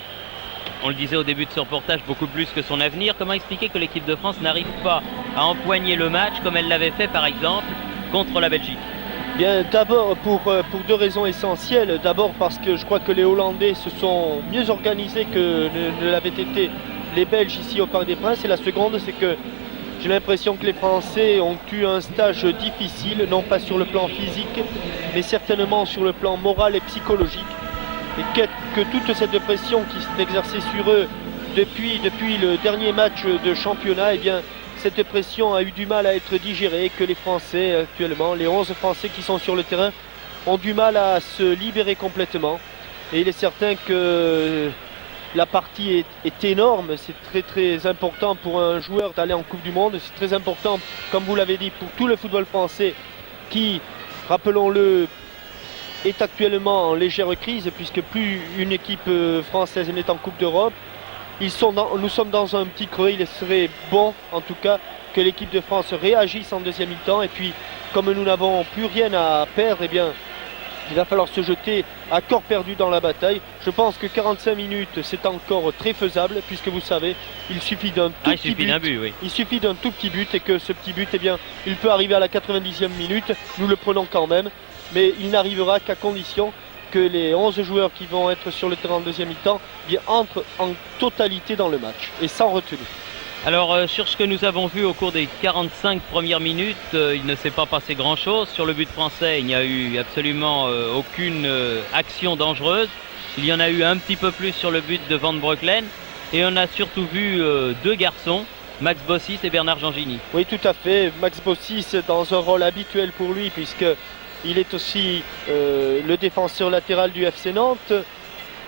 on le disait au début de ce reportage, beaucoup plus que son avenir, comment expliquer que l'équipe de France n'arrive pas à empoigner le match comme elle l'avait fait par exemple contre la Belgique? Bien, d'abord pour 2 raisons essentielles. D'abord parce que je crois que les Hollandais se sont mieux organisés que ne l'avaient été les Belges ici au Parc des Princes. Et la seconde, c'est que j'ai l'impression que les Français ont eu un stage difficile, non pas sur le plan physique, mais certainement sur le plan moral et psychologique. Et que toute cette pression qui s'est exercée sur eux depuis le dernier match de championnat, eh bien, cette pression a eu du mal à être digérée, que les Français actuellement, les 11 Français qui sont sur le terrain, ont du mal à se libérer complètement. Et il est certain que la partie est énorme, c'est très important pour un joueur d'aller en Coupe du Monde, c'est très important, comme vous l'avez dit, pour tout le football français qui, rappelons-le, est actuellement en légère crise puisque plus une équipe française n'est en Coupe d'Europe. Nous sommes dans un petit creux, il serait bon en tout cas que l'équipe de France réagisse en deuxième mi-temps et puis comme nous n'avons plus rien à perdre, eh bien il va falloir se jeter à corps perdu dans la bataille. Je pense que 45 minutes c'est encore très faisable puisque vous savez il suffit d'un tout petit but. Oui. Il suffit d'un tout petit but et que ce petit but, eh bien, il peut arriver à la 90e minute, nous le prenons quand même, mais il n'arrivera qu'à condition que les 11 joueurs qui vont être sur le terrain en deuxième mi-temps entrent en totalité dans le match et sans retenue. Alors sur ce que nous avons vu au cours des 45 premières minutes, il ne s'est pas passé grand-chose. Sur le but français, il n'y a eu absolument aucune action dangereuse. Il y en a eu un petit peu plus sur le but de Van Breukelen. Et on a surtout vu 2 garçons, Max Bossis et Bernard Gengini. Oui, tout à fait. Max Bossis dans un rôle habituel pour lui puisque il est aussi le défenseur latéral du FC Nantes.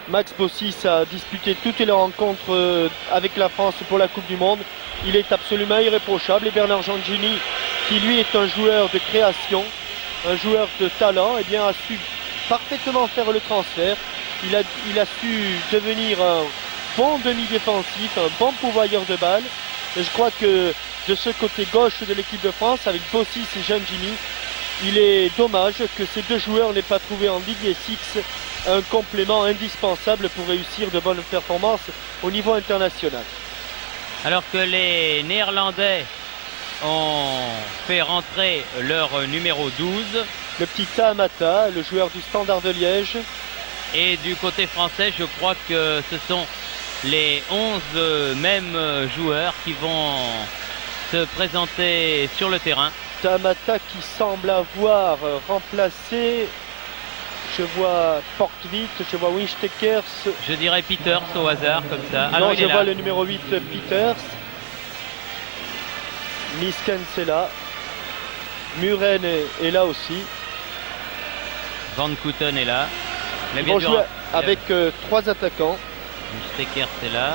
Max Bossis a disputé toutes les rencontres avec la France pour la Coupe du Monde. Il est absolument irréprochable. Et Bernard Gengini, qui lui est un joueur de création, un joueur de talent, eh bien, a su parfaitement faire le transfert. Il a su devenir un bon demi-défensif, un bon pourvoyeur de balles. Et je crois que de ce côté gauche de l'équipe de France, avec Bossis et Gengini, il est dommage que ces 2 joueurs n'aient pas trouvé en Ligue Six un complément indispensable pour réussir de bonnes performances au niveau international. Alors que les Néerlandais ont fait rentrer leur numéro 12. Le petit Tahamata, le joueur du Standard de Liège. Et du côté français, je crois que ce sont les 11 mêmes joueurs qui vont se présenter sur le terrain. Tahamata qui semble avoir remplacé, je vois Portvit, je vois Winstekers. Je dirais Peters au hasard comme ça. Non, alors, je vois le numéro 8 Peters. Miskens est là. Muren est là aussi. Van Kouten est là. Ils vont jouer avec 3 attaquants. Winstekers est là.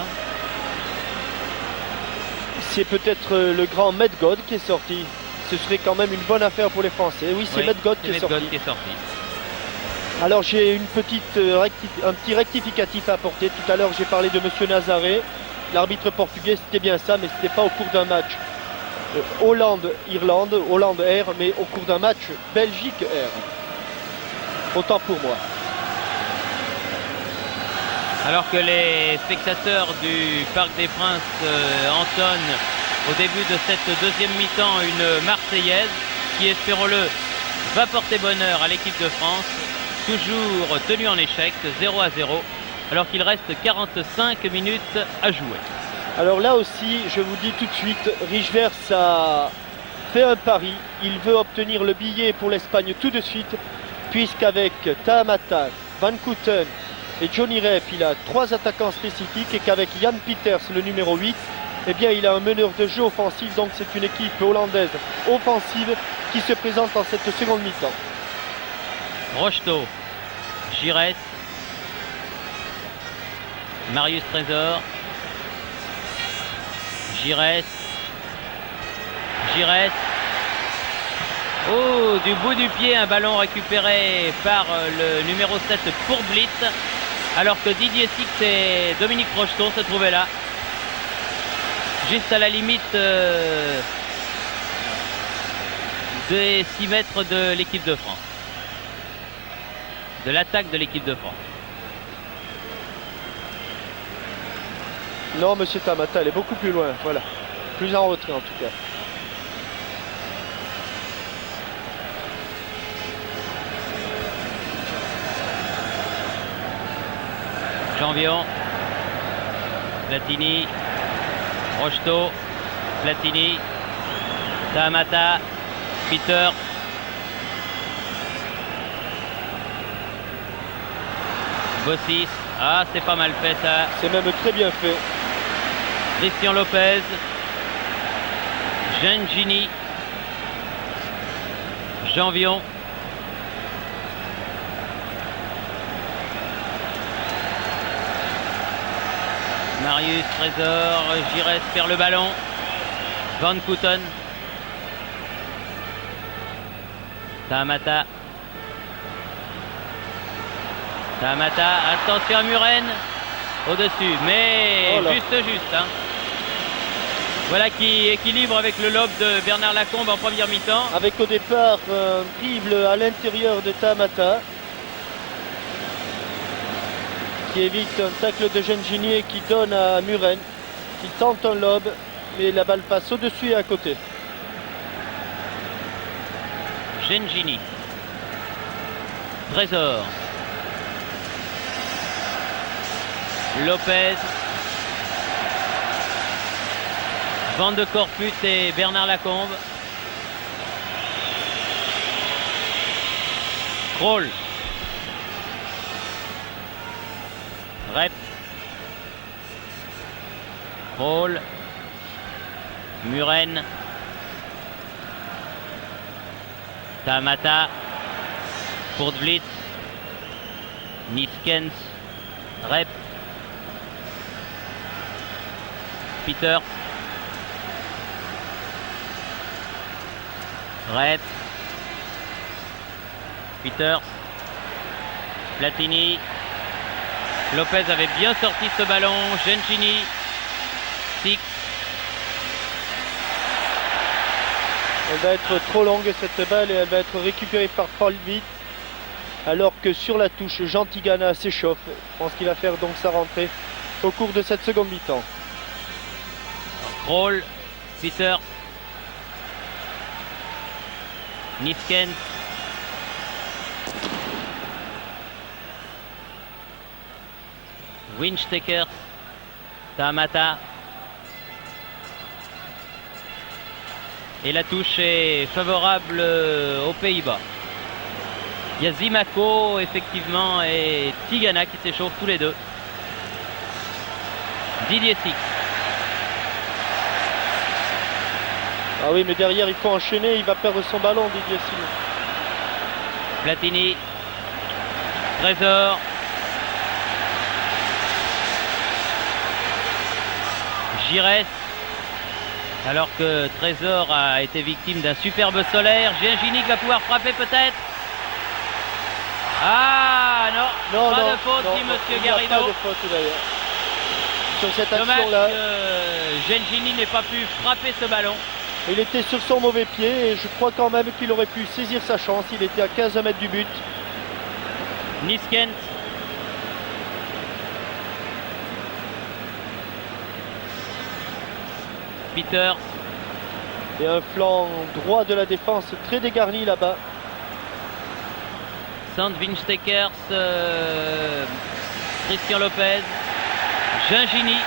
C'est peut-être le grand Medgod qui est sorti. Ce serait quand même une bonne affaire pour les Français. Oui, c'est Medgod qui est sorti. Alors j'ai un petit rectificatif à apporter. Tout à l'heure j'ai parlé de Monsieur Nazaré, l'arbitre portugais, c'était bien ça, mais c'était pas au cours d'un match Hollande-Irlande, Hollande-R, mais au cours d'un match Belgique-R. Autant pour moi. Alors que les spectateurs du Parc des Princes entonnent au début de cette deuxième mi-temps une Marseillaise qui, espérons-le, va porter bonheur à l'équipe de France, toujours tenue en échec, 0-0, alors qu'il reste 45 minutes à jouer. Alors là aussi, je vous dis tout de suite, Rijvers a fait un pari. Il veut obtenir le billet pour l'Espagne tout de suite, puisqu'avec Tahamata, Van Kouten et Johnny Rep, il a 3 attaquants spécifiques et qu'avec Jan Pieters, le numéro 8, eh bien, il a un meneur de jeu offensif. Donc c'est une équipe hollandaise offensive qui se présente en cette seconde mi-temps. Rocheteau, Giresse, Marius Trésor, Giresse, oh, du bout du pied, un ballon récupéré par le numéro 7 pour Blitz, alors que Didier Six et Dominique Rocheteau se trouvaient là, juste à la limite des 6 mètres de l'équipe de France, de l'attaque de l'équipe de France. Non, monsieur Tahamata, elle est beaucoup plus loin, voilà. Plus en retrait en tout cas. Janvion, Platini, Rocheteau, Platini, Tahamata, Peter, Bossis, ah c'est pas mal fait ça. C'est même très bien fait. Christian Lopez, Gengini, Janvion, Marius Trésor, Giresse perd le ballon, Van Kouten, Tahamata, attention à Muren, au-dessus, mais juste, hein. Voilà qui équilibre avec le lob de Bernard Lacombe en première mi-temps. Avec au départ un dribble à l'intérieur de Tahamata, qui évite un tacle de Gengini et qui donne à Muren, qui tente un lob, mais la balle passe au-dessus et à côté. Gengini, Trésor, Lopez, Van de Corpus et Bernard Lacombe. Kroll, Rep, Kroll, Muren, Tahamata, pour Blitz, Niskens, Rep, Peter, Rep, Peter, Platini, Lopez avait bien sorti ce ballon, Gengini, Six. Elle va être trop longue cette balle et elle va être récupérée par Paul Witt, alors que sur la touche, Jean Tigana s'échauffe. Je pense qu'il va faire donc sa rentrée au cours de cette seconde mi-temps. Kroll, Peter, Niskens, Winchtaker, Tahamata. Et la touche est favorable aux Pays-Bas. Il y a Zimako effectivement et Tigana qui s'échauffent tous les deux. Didier Six. Ah oui, mais derrière il faut enchaîner, il va perdre son ballon, Didier Six. Platini, Trésor, Giresse, alors que Trésor a été victime d'un superbe solaire. Gengini va pouvoir frapper peut-être. Ah non, pas de faute, dit Monsieur Garrido. Pas de faute d'ailleurs. Sur cette Dommage action-là, que Gengini n'ait pas pu frapper ce ballon. il était sur son mauvais pied et je crois quand même qu'il aurait pu saisir sa chance. Il était à 15 mètres du but. Niskens, Peter, Et un flanc droit de la défense très dégarni là-bas. Sandwinstekers, Christian Lopez, Gengini,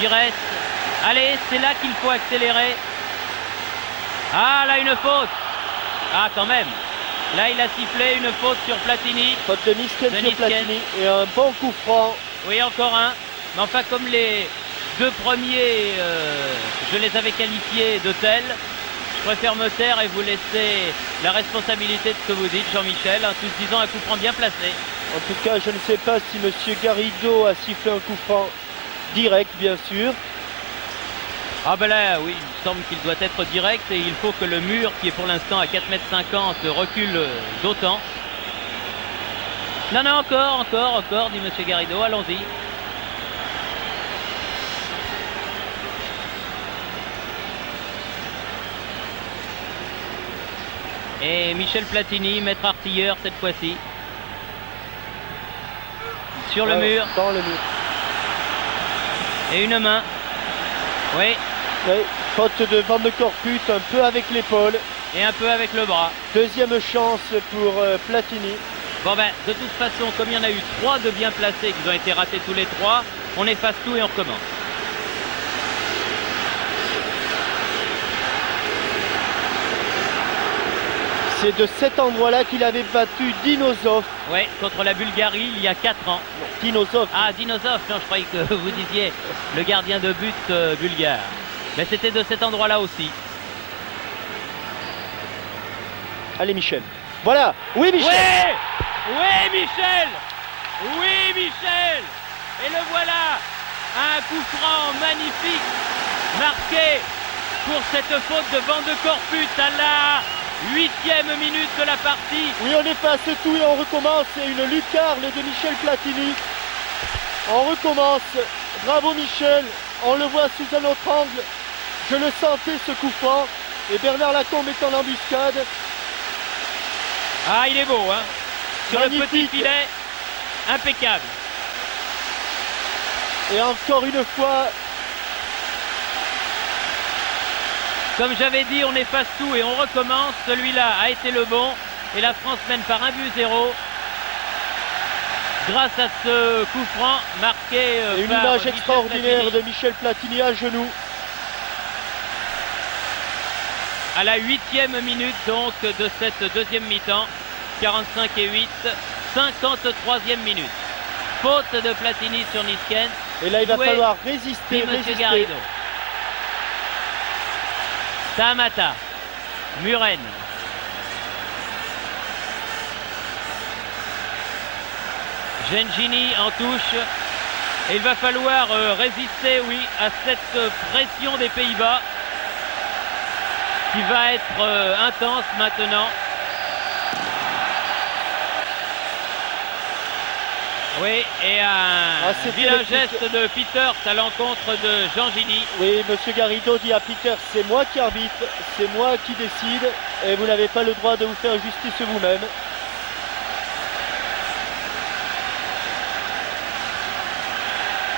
Giresse. Allez, c'est là qu'il faut accélérer. Ah, là, une faute. Ah, quand même. Là, il a sifflé une faute sur Platini. Faute de Niskanen sur Platini. Et un bon coup franc. Oui, encore un. Mais enfin, comme les deux premiers, je les avais qualifiés de tels, je préfère me taire et vous laisser la responsabilité de ce que vous dites, Jean-Michel, en tout disant un coup franc bien placé. En tout cas, je ne sais pas si M. Garrido a sifflé un coup franc direct, bien sûr. Ah ben là, oui, il me semble qu'il doit être direct et il faut que le mur, qui est pour l'instant à 4,50 m, recule d'autant. Non, non, encore, dit M. Garrido, allons-y. Et Michel Platini, maître artilleur cette fois-ci. Sur le mur. Dans le mur. Et une main. Oui. Oui, faute de Van de Corput, un peu avec l'épaule. Et un peu avec le bras. Deuxième chance pour Platini. Bon ben, de toute façon, comme il y en a eu 3 de bien placés qui ont été ratés tous les 3, on efface tout et on recommence. C'est de cet endroit-là qu'il avait battu Dinosov. Oui, contre la Bulgarie il y a 4 ans. Dinosov. Ah, Dinosov, non, je croyais que vous disiez le gardien de but bulgare. Mais c'était de cet endroit-là aussi. Allez, Michel. Voilà. Oui, Michel. Oui, Michel. Oui, Michel. Et le voilà. Un coup franc magnifique marqué pour cette faute de Van de Corput à la 8e minute de la partie. Oui, on efface tout et on recommence. C'est une lucarne de Michel Platini. On recommence. Bravo, Michel. On le voit sous un autre angle. Je le sentais, ce coup franc. Et Bernard Lacombe est en embuscade. Ah, il est beau, hein. Sur magnifique. Le petit filet, impeccable. Et encore une fois, comme j'avais dit, on efface tout et on recommence. Celui-là a été le bon. Et la France mène par 1-0 grâce à ce coup franc marqué et une par image Michel extraordinaire Platini. de Michel Platini à genoux. À la 8e minute donc de cette deuxième mi-temps, 45 et 8, 53e minute. Faute de Platini sur Niskanen. Et là, il va Joué, falloir résister, dit Monsieur résister. Garrido. Tamata, Muren. Gengini en touche. Et il va falloir résister, oui, à cette pression des Pays-Bas qui va être intense maintenant. Oui, et un vilain geste de Peters à l'encontre de Gengini. Oui, Monsieur Garrido dit à Peter, c'est moi qui arbitre, c'est moi qui décide, et vous n'avez pas le droit de vous faire justice vous-même.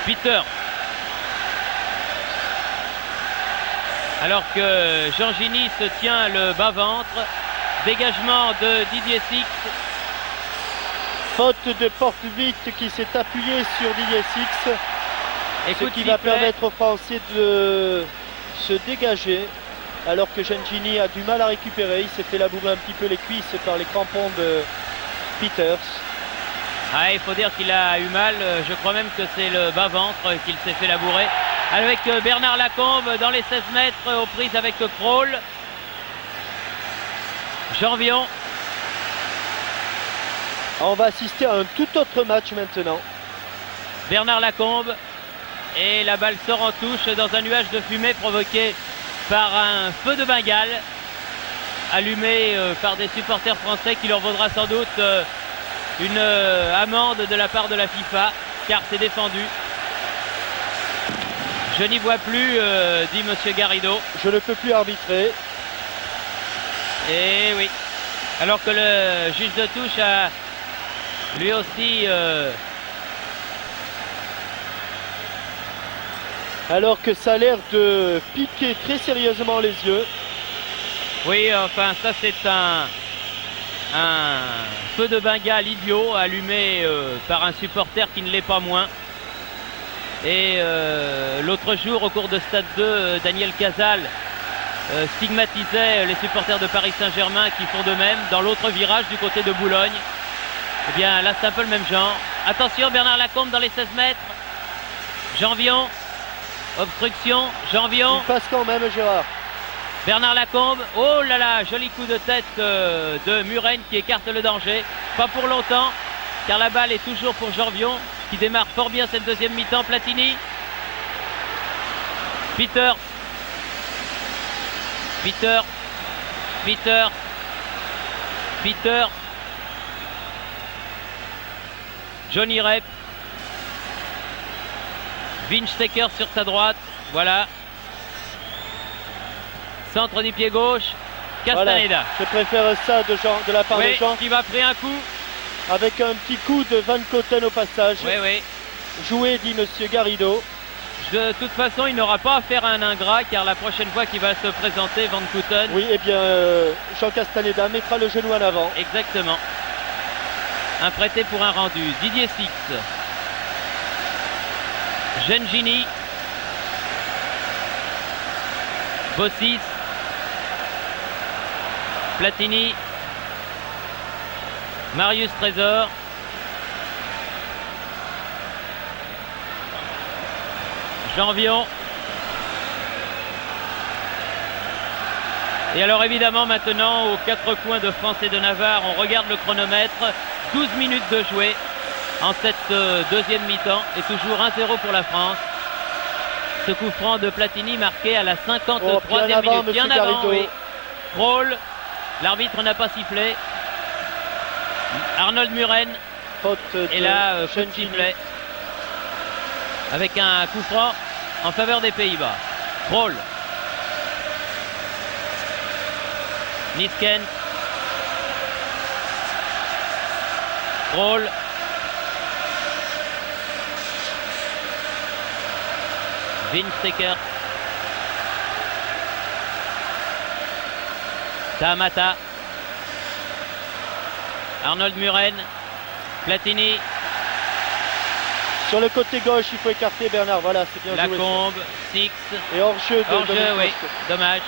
Peter. Alors que Gengini se tient le bas-ventre. Dégagement de Didier Six. Faute de Porte-Vite qui s'est appuyé sur Didier Six. Écoute, ce qui va permettre aux Français de se dégager. Alors que Gengini a du mal à récupérer. Il s'est fait labourer un petit peu les cuisses par les crampons de Peters. Ah, il faut dire qu'il a eu mal. Je crois même que c'est le bas-ventre qu'il s'est fait labourer. Avec Bernard Lacombe dans les 16 mètres aux prises avec Kroll. Janvion. On va assister à un tout autre match maintenant. Bernard Lacombe. Et la balle sort en touche dans un nuage de fumée provoqué par un feu de Bengale allumé par des supporters français qui leur vaudra sans doute une amende de la part de la FIFA car c'est défendu. Je n'y vois plus, dit Monsieur Garrido. Je ne peux plus arbitrer. Et oui. Alors que le juge de touche a lui aussi... Alors que ça a l'air de piquer très sérieusement les yeux. Oui, enfin ça c'est un feu de Bengale idiot allumé par un supporter qui ne l'est pas moins. Et l'autre jour, au cours de Stade 2, Daniel Casal stigmatisait les supporters de Paris Saint-Germain qui font de même dans l'autre virage du côté de Boulogne. Eh bien là c'est un peu le même genre. Attention, Bernard Lacombe dans les 16 mètres. Janvion, obstruction, Janvion. Il passe quand même, Gérard. Bernard Lacombe, oh là là, joli coup de tête de Muren qui écarte le danger. Pas pour longtemps, car la balle est toujours pour Janvion qui démarre fort bien cette deuxième mi-temps. Platini, Peter, Johnny Rep, Winstecker sur sa droite, voilà. Centre du pied gauche, Castaneda. Voilà. Je préfère ça de la part de Jean. Qui va pris un coup. Avec un petit coup de Van Coten au passage. Oui. Joué, dit Monsieur Garrido. De toute façon, il n'aura pas à faire un ingrat, car la prochaine fois qu'il va se présenter, Van Coten. Oui, eh bien, Jean Castaneda mettra le genou en avant. Exactement. Un prêté pour un rendu. Didier Six. Gengini. Bossis. Platini. Marius Trésor. Janvion. Et alors évidemment maintenant aux quatre coins de France et de Navarre, on regarde le chronomètre. 12 minutes de jouer en cette deuxième mi-temps et toujours 1-0 pour la France. Ce coup franc de Platini marqué à la 53e minute. Bien avant, oui. Rôle, l'arbitre n'a pas sifflé. Arnold Muren. Faute et là, coup de sifflet. Avec un coup franc en faveur des Pays-Bas. Rôle. Nisken. Rôle. Winstecker. Tamata. Arnold Muren. Platini. Sur le côté gauche, il faut écarter Bernard. Voilà, c'est bien joué. Lacombe, Six. Et hors-jeu de Dominique oui, dommage.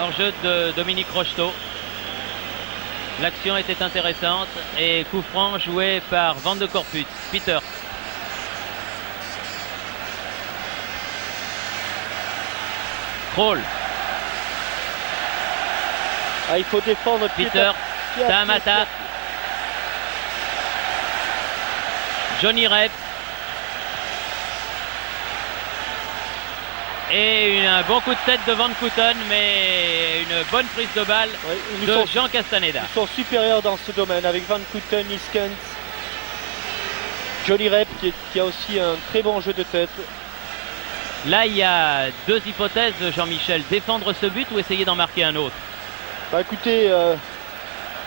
Hors-jeu de Dominique Rocheteau. L'action était intéressante et coup franc joué par Van de Corput. Peter. Kroll. Ah, il faut défendre Peter. Tamata. Johnny Rep. Et un bon coup de tête de Van Couten, mais une bonne prise de balle de Jean Castaneda. Ils sont supérieurs dans ce domaine avec Van Couten, Niskens, Johnny Rep qui a aussi un très bon jeu de tête. Là, il y a deux hypothèses, Jean-Michel. Défendre ce but ou essayer d'en marquer un autre? Bah, écoutez,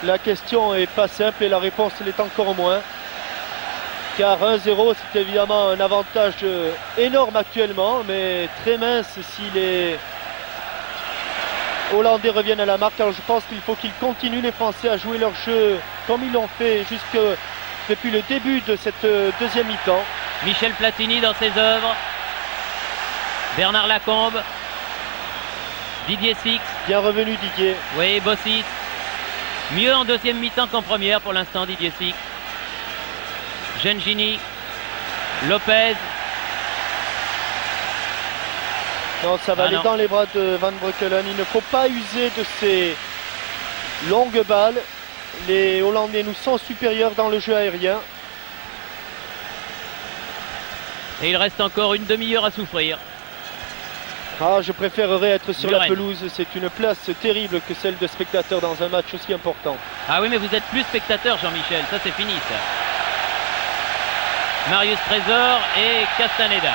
la question est pas simple et la réponse l'est encore moins. Car 1-0, c'est évidemment un avantage énorme actuellement, mais très mince si les Hollandais reviennent à la marque. Alors je pense qu'il faut qu'ils continuent, les Français, à jouer leur jeu comme ils l'ont fait depuis le début de cette deuxième mi-temps. Michel Platini dans ses œuvres. Bernard Lacombe. Didier Six. Bien revenu Didier. Oui, Bossis. Mieux en deuxième mi-temps qu'en première pour l'instant, Didier Six. Gengini, Lopez. Non, ça va aller dans les bras de Van Breukelen. Il ne faut pas user de ces longues balles. Les Hollandais nous sont supérieurs dans le jeu aérien. Et il reste encore une demi-heure à souffrir. Ah, je préférerais être sur Muren. la pelouse. C'est une place terrible que celle de spectateur dans un match aussi important. Ah oui, mais vous êtes plus spectateur, Jean-Michel. Ça, c'est fini, ça. Marius Trésor et Castaneda.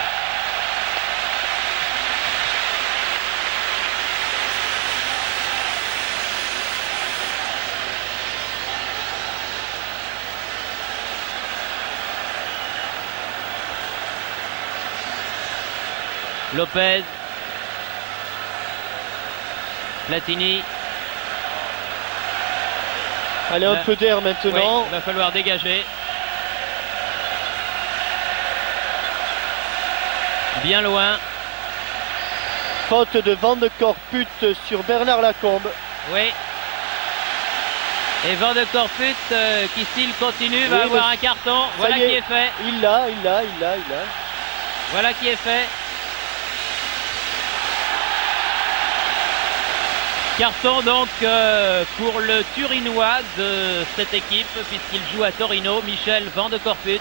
Lopez. Platini. Allez, un peu d'air maintenant. Oui, il va falloir dégager. bien loin. Faute de Van de Corput sur Bernard Lacombe. Oui. Et Van de Corput qui, s'il continue, va avoir un carton. Voilà qui est fait. Il l'a. Voilà qui est fait. Carton donc pour le Turinois de cette équipe, puisqu'il joue à Torino, Michel Van de Corput.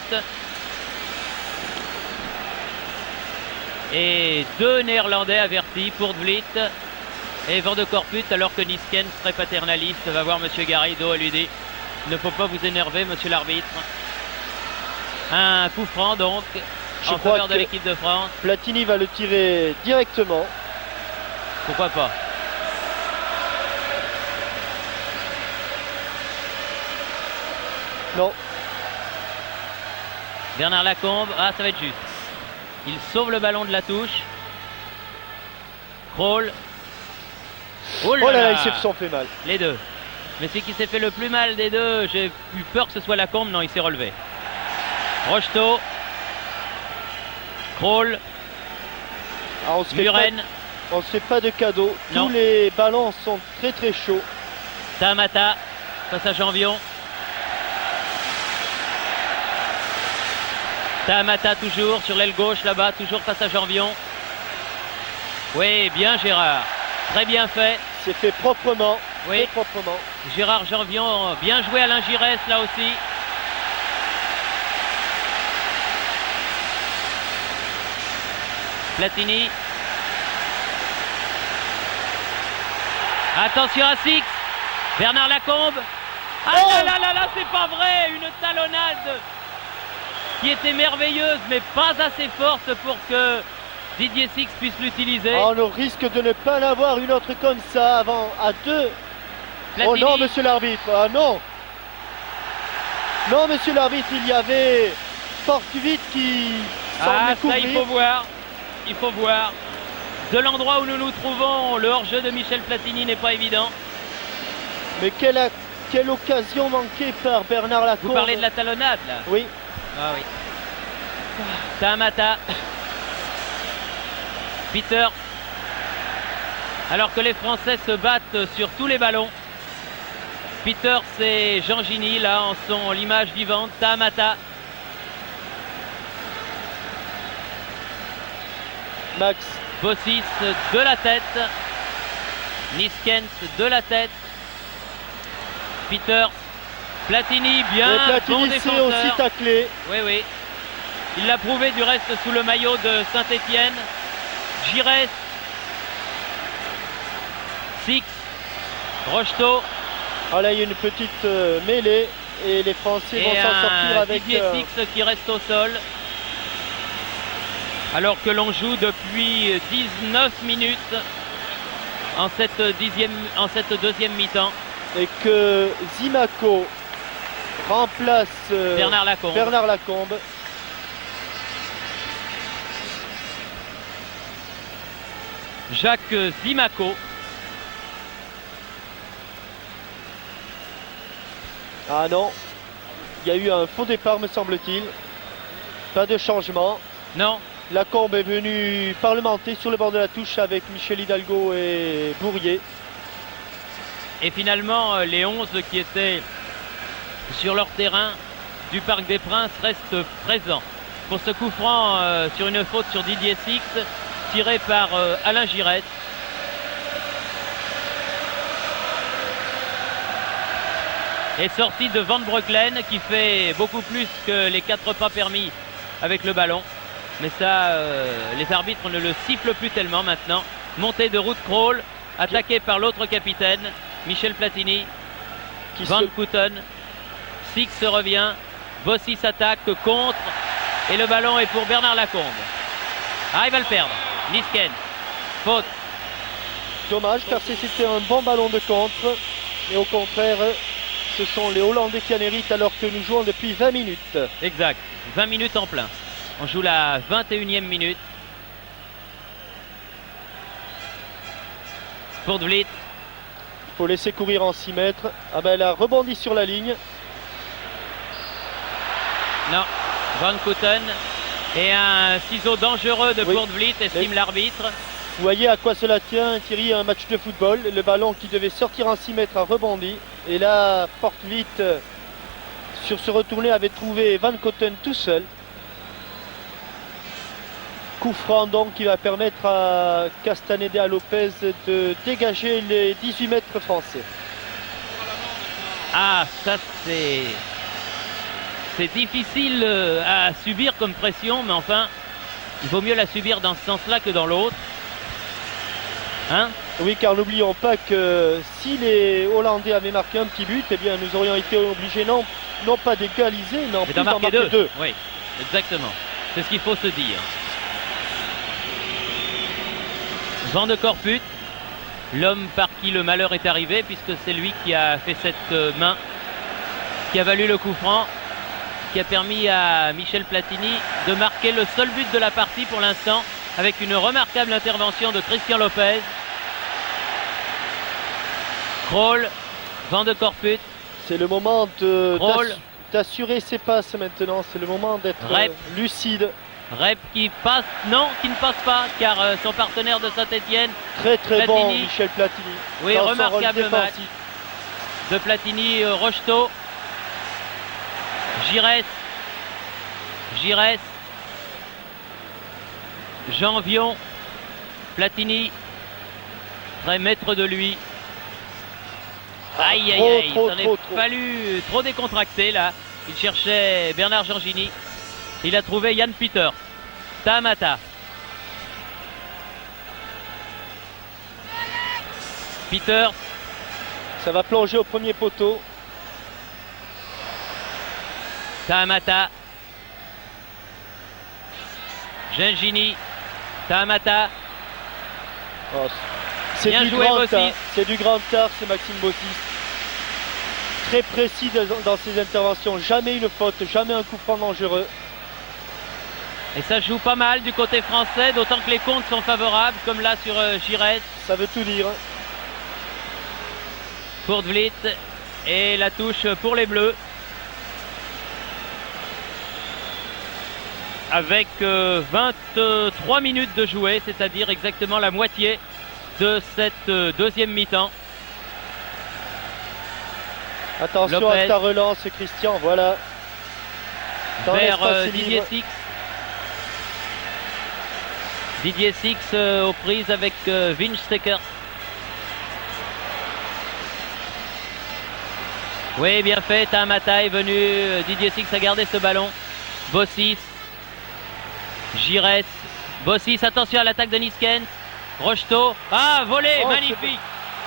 Et 2 Néerlandais avertis pour De Vliet et Van de Corput, alors que Niskens, très paternaliste, va voir Monsieur Garrido et lui dit: il ne faut pas vous énerver, monsieur l'arbitre. Un coup franc donc en faveur de l'équipe de France. Platini va le tirer directement. Pourquoi pas? Non. Bernard Lacombe, ah ça va être juste. Il sauve le ballon de la touche. Kroll. Oh là là, ils se sont fait mal. Les deux. Mais celui qui s'est fait le plus mal des deux, j'ai eu peur que ce soit Lacombe, non, il s'est relevé. Rocheteau. Kroll. Muren. On ne se fait pas de cadeau. Non. Tous les ballons sont très très chauds. Tamata. Passage en Vion. Tamata toujours sur l'aile gauche là-bas, toujours passage en Vion. Oui, bien Gérard. Très bien fait. C'est fait proprement. Oui. Très proprement. Gérard Janvion, bien joué Alain Giresse là aussi. Platini. Attention à Six. Bernard Lacombe. Ah là là là là, c'est pas vrai. Une talonnade qui était merveilleuse, mais pas assez forte pour que Didier Six puisse l'utiliser. Oh, on risque de ne pas en avoir une autre comme ça avant à 2. Platini. Oh non, monsieur l'arbitre. Ah non. Non, monsieur l'arbitre, il y avait Porte-Vite qui semblait couvrir. Ça, il faut voir. Il faut voir. De l'endroit où nous nous trouvons, le hors-jeu de Michel Platini n'est pas évident. Mais quelle occasion manquée par Bernard Lacombe. Vous parlez de la talonnade là? Oui. Ah oui. Tamata. Peter. Alors que les Français se battent sur tous les ballons. Peter, c'est Jean Gini là en sont l'image vivante. Tamata. Max. Bossis de la tête. Niskens de la tête. Peter. Platini, bien. Platini, bon c'est défenseur. aussi taclé. Oui, oui. Il l'a prouvé du reste sous le maillot de Saint-Étienne. Giresse. Six. Rocheteau. Ah là, il y a une petite mêlée et les Français vont s'en sortir avec Didier Six qui reste au sol. Alors que l'on joue depuis 19 minutes en cette deuxième mi-temps. Et que Zimaco remplace Bernard Lacombe. Jacques Zimaco. Ah non, il y a eu un faux départ me semble-t-il. Pas de changement. Non. Lacombe est venu parlementer sur le bord de la touche avec Michel Hidalgo et Bourrier. Et finalement, les 11 qui étaient sur leur terrain du Parc des Princes restent présents. Pour ce coup franc sur une faute sur Didier Six, tiré par Alain Giresse. Et sortie de Van Breukelen qui fait beaucoup plus que les 4 pas permis avec le ballon. Mais ça, les arbitres ne le sifflent plus tellement maintenant. Montée de Ruud Krol, attaqué par l'autre capitaine, Michel Platini. Van Kouten. Six revient. Bossis s'attaque contre. Et le ballon est pour Bernard Lacombe. Ah, il va le perdre. Niskens. Faute. Dommage car c'était un bon ballon de contre. Et au contraire, ce sont les Hollandais qui en héritent alors que nous jouons depuis 20 minutes. Exact. 20 minutes en plein. On joue la 21e minute. Pour De Vliet. Il faut laisser courir en 6 mètres. Ah ben elle a rebondi sur la ligne. Non. Van Kouten. Et un ciseau dangereux de Oui. Kurt Vliet, estime l'arbitre. Vous voyez à quoi cela tient, Thierry, un match de football. Le ballon qui devait sortir en 6 mètres a rebondi. Et là, Portvliet, sur ce retourné, avait trouvé Van Koten tout seul. Coup franc donc qui va permettre à Castaneda Lopez de dégager les 18 mètres français. Ah, ça c'est difficile à subir comme pression, mais enfin, il vaut mieux la subir dans ce sens-là que dans l'autre. Hein? Oui, car n'oublions pas que si les Hollandais avaient marqué un petit but, eh bien nous aurions été obligés non pas d'égaliser, mais en plus d'en marquer deux. Oui, exactement. C'est ce qu'il faut se dire. Van de Corput, l'homme par qui le malheur est arrivé, puisque c'est lui qui a fait cette main, qui a valu le coup franc, qui a permis à Michel Platini de marquer le seul but de la partie pour l'instant, avec une remarquable intervention de Christian Lopez. Krol, Van de Corput. C'est le moment d'assurer ses passes maintenant, c'est le moment d'être lucide. Rep qui passe, non, qui ne passe pas, car son partenaire de Saint-Etienne, très Platini, bon Michel Platini. Oui, remarquable match de Platini. Rocheteau, Giresse, Jean Vion, Platini, très maître de lui. Aïe, aïe, aïe, il s'en est fallu trop décontracté là. Il cherchait Bernard Giorgini. Il a trouvé Yann Peters. Tamata. Peters. Ça va plonger au premier poteau. Tamata. Gengini. Tamata. Oh, c'est du grand art. C'est du grand art, c'est Maxime Bossis. Très précis dans ses interventions. Jamais une faute, jamais un coup franc dangereux. Et ça joue pas mal du côté français, d'autant que les comptes sont favorables, comme là sur Giresse. Ça veut tout dire. Kurt Vliet et la touche pour les Bleus. Avec 23 minutes de jouer, c'est-à-dire exactement la moitié de cette deuxième mi-temps. Attention Lopez. à ta relance, Christian, voilà. Dans vers Didier Six. Didier Six aux prises avec Vince Stecker. Oui, bien fait. Tamata est venu. Didier Six a gardé ce ballon. Bossis. Giresse. Bossis, attention à l'attaque de Niskens. Rocheteau. Ah, volé, magnifique.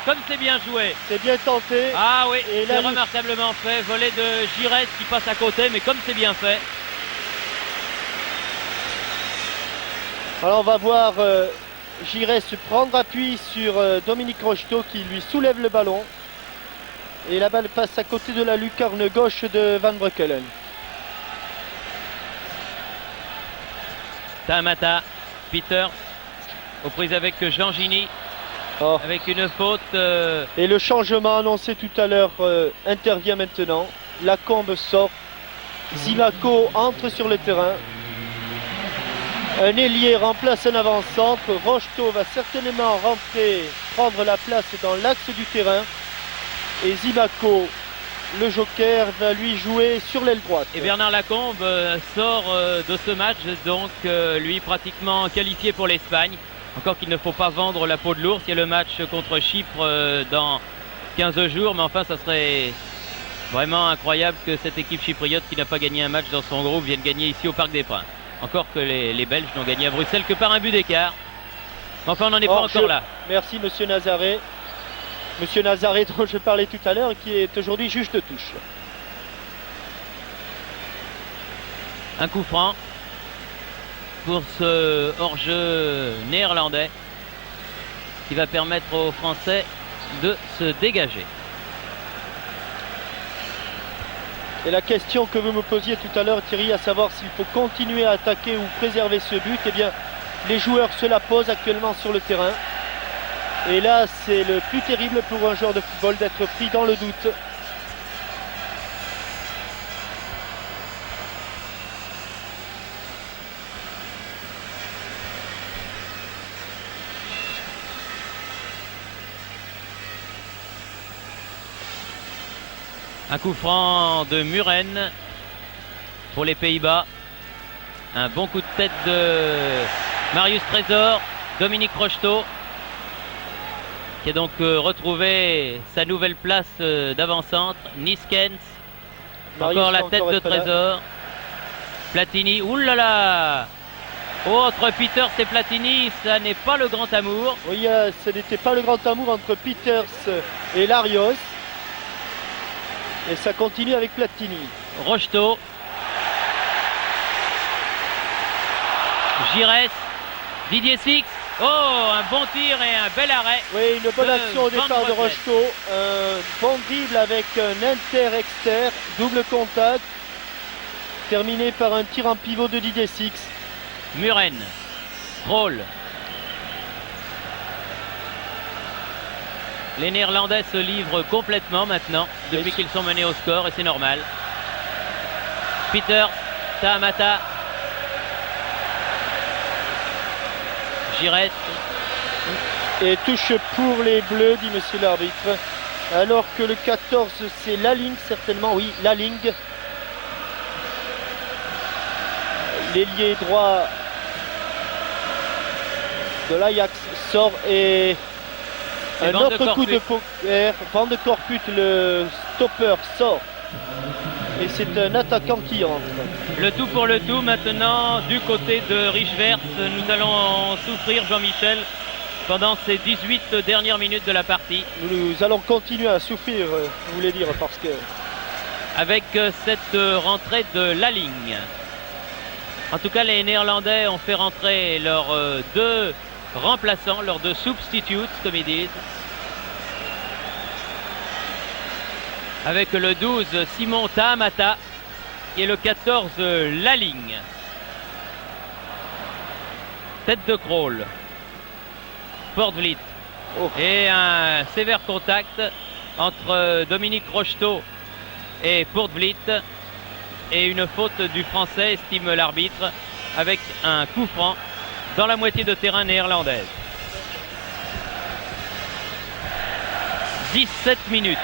Comme c'est bien joué. C'est bien tenté. Ah oui, c'est remarquablement fait. Volé de Giresse qui passe à côté, mais comme c'est bien fait. Alors on va voir Giresse prendre appui sur Dominique Rocheteau qui lui soulève le ballon. Et la balle passe à côté de la lucarne gauche de Van Breukelen. Tamata, Peters, aux prises avec Giorgini, avec une faute. Et le changement annoncé tout à l'heure intervient maintenant. Lacombe sort. Zimaco entre sur le terrain. Un ailier remplace un avant-centre. Rocheteau va certainement rentrer, prendre la place dans l'axe du terrain. Et Zimaco, le joker, va lui jouer sur l'aile droite. Et Bernard Lacombe sort de ce match, donc lui pratiquement qualifié pour l'Espagne. Encore qu'il ne faut pas vendre la peau de l'ours. Il y a le match contre Chypre dans 15 jours, mais enfin ça serait vraiment incroyable que cette équipe chypriote qui n'a pas gagné un match dans son groupe vienne gagner ici au Parc des Princes. Encore que les Belges n'ont gagné à Bruxelles que par un but d'écart. Mais enfin on n'en est pas encore là. Merci Monsieur Nazaret. Monsieur Nazaret dont je parlais tout à l'heure, qui est aujourd'hui juge de touche. Un coup franc pour ce hors-jeu néerlandais qui va permettre aux Français de se dégager. Et la question que vous me posiez tout à l'heure, Thierry, à savoir s'il faut continuer à attaquer ou préserver ce but, eh bien, les joueurs se la posent actuellement sur le terrain. Et là, c'est le plus terrible pour un joueur de football d'être pris dans le doute. Un coup franc de Muren pour les Pays-Bas. Un bon coup de tête de Marius Trésor. Dominique Rocheteau qui a donc retrouvé sa nouvelle place d'avant-centre. Niskens. Encore la tête de Trésor. Platini. Oulala! Oh, entre Peters et Platini, ça n'est pas le grand amour. Oui, ce n'était pas le grand amour entre Peters et Larios. Et ça continue avec Platini. Rocheteau. Giresse. Didier Six. Oh, un bon tir et un bel arrêt. Oui, une bonne action au départ de Rocheteau. Un bon dribble avec un inter-exter, double contact. Terminé par un tir en pivot de Didier Six. Muren. Krol. Les Néerlandais se livrent complètement maintenant, depuis qu'ils sont menés au score, et c'est normal. Peters. Tahamata. Giresse. Et touche pour les Bleus, dit monsieur l'arbitre. Alors que le 14, c'est Laling, certainement. Oui, Laling. L'ailier droit de l'Ajax sort et un autre coup de poker. Van de Corput, le stopper, sort. Et c'est un attaquant qui entre. Le tout pour le tout maintenant du côté de Richevers. Nous allons en souffrir, Jean-Michel, pendant ces 18 dernières minutes de la partie. Nous allons continuer à souffrir, vous voulez dire, parce que... Avec cette rentrée de Laling. En tout cas, les Néerlandais ont fait rentrer leurs deux remplaçants, leurs deux substitutes, comme ils disent. Avec le 12, Simon Tahamata, et le 14, Laling. Tête de Krol. Poortvliet. Oh. Et un sévère contact entre Dominique Rocheteau et Poortvliet. Et une faute du Français, estime l'arbitre, avec un coup franc dans la moitié de terrain néerlandaise. 17 minutes.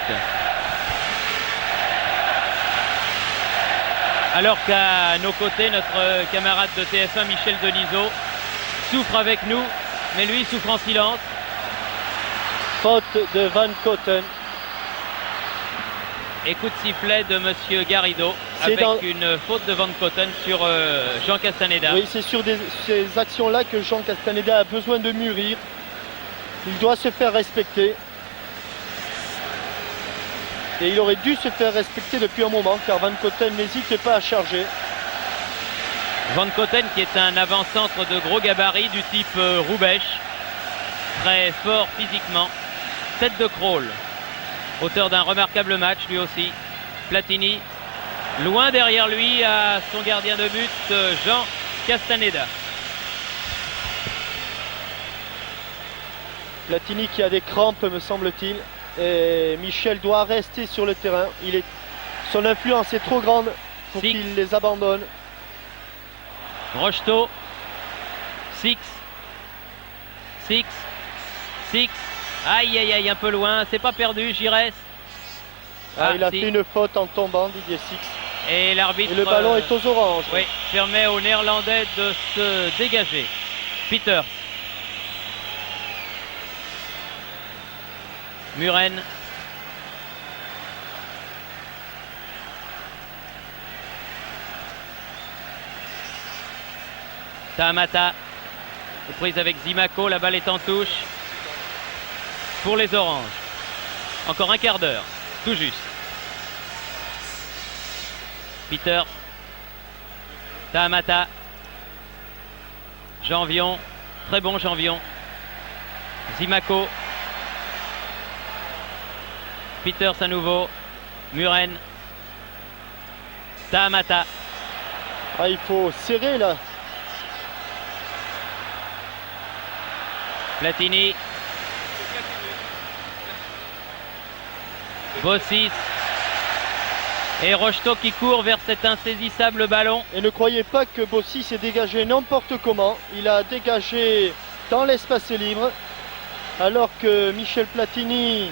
Alors qu'à nos côtés, notre camarade de TF1, Michel Denisot, souffre avec nous, mais lui souffre en silence. Faute de Van Koten. Et coup de sifflet de monsieur Garrido, avec une faute de Van Koten sur Jean Castaneda. Oui, c'est sur ces actions-là que Jean Castaneda a besoin de mûrir. Il doit se faire respecter. Et il aurait dû se faire respecter depuis un moment, car Van Koten n'hésite pas à charger. Van Koten qui est un avant-centre de gros gabarit du type Roubesch, très fort physiquement. Tête de Krol, auteur d'un remarquable match lui aussi. Platini, loin derrière lui à son gardien de but, Jean Castaneda. Platini qui a des crampes, me semble-t-il. Et Michel doit rester sur le terrain. Son influence est trop grande pour qu'il les abandonne. Rocheteau. Six. Aïe, aïe, aïe, un peu loin. C'est pas perdu, Giresse. Il a fait une faute en tombant, Didier Six. Et l'arbitre. Et le ballon est aux oranges. Oui, permet aux Néerlandais de se dégager. Peters. Muren. Tahamata. Prise avec Zimako, la balle est en touche. Pour les Oranges. Encore un quart d'heure, tout juste. Peters. Tahamata. Janvion. Très bon Janvion. Zimako. Peters à nouveau. Muren. Tahamata. Il faut serrer là. Platini. Bossis. Et Rocheteau qui court vers cet insaisissable ballon. Et ne croyez pas que Bossis s'est dégagé n'importe comment. Il a dégagé dans l'espace libre. Alors que Michel Platini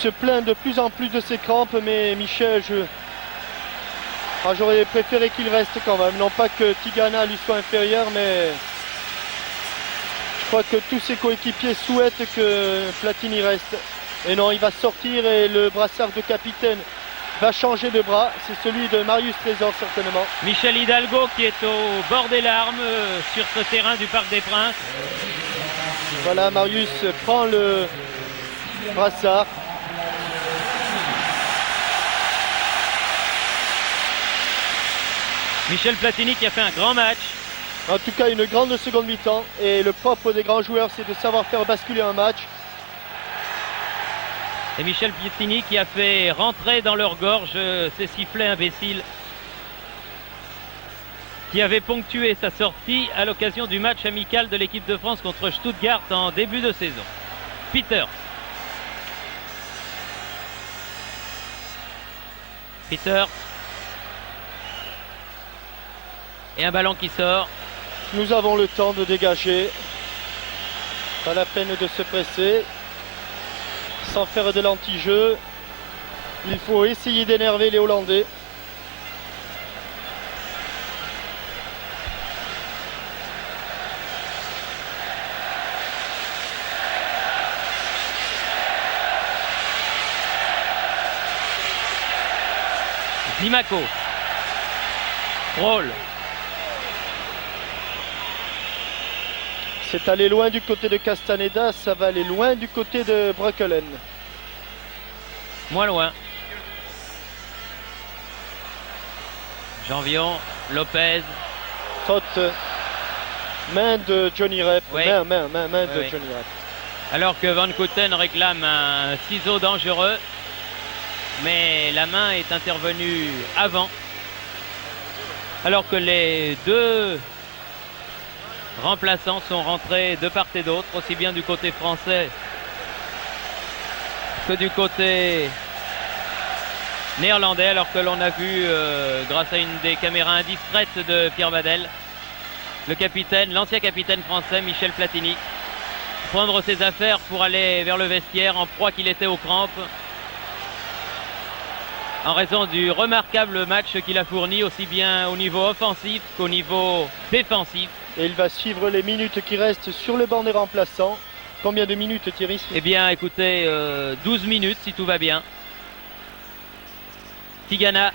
se plaint de plus en plus de ses crampes, mais Michel, j'aurais préféré qu'il reste quand même. Non pas que Tigana lui soit inférieur, mais je crois que tous ses coéquipiers souhaitent que Platini reste. Et non, il va sortir et le brassard de capitaine va changer de bras. C'est celui de Marius Trésor certainement. Michel Hidalgo qui est au bord des larmes sur ce terrain du Parc des Princes. Voilà, Marius prend le brassard. Michel Platini qui a fait un grand match. En tout cas, une grande seconde mi-temps. Et le propre des grands joueurs, c'est de savoir faire basculer un match. Et Michel Platini qui a fait rentrer dans leur gorge ces sifflets imbéciles qui avait ponctué sa sortie à l'occasion du match amical de l'équipe de France contre Stuttgart en début de saison. Peter. Et un ballon qui sort. Nous avons le temps de dégager. Pas la peine de se presser. Sans faire de l'anti-jeu. Il faut essayer d'énerver les Hollandais. Zimaco. Rôle. C'est allé loin du côté de Castaneda, ça va aller loin du côté de Breukelen. Moins loin. Janvion, Lopez. Faute. Main de Johnny Rep. Oui. Main de Oui. Johnny Rep. Alors que Van Kouten réclame un ciseau dangereux. Mais la main est intervenue avant. Alors que les deux remplaçants sont rentrés de part et d'autre, aussi bien du côté français que du côté néerlandais, alors que l'on a vu, grâce à une des caméras indiscrètes de Pierre Vadel, le capitaine, l'ancien capitaine français Michel Platini, prendre ses affaires pour aller vers le vestiaire en proie qu'il était aux crampes, en raison du remarquable match qu'il a fourni aussi bien au niveau offensif qu'au niveau défensif. Et il va suivre les minutes qui restent sur le banc des remplaçants. Combien de minutes, Thierry? Eh bien, écoutez, 12 minutes si tout va bien. Tigana.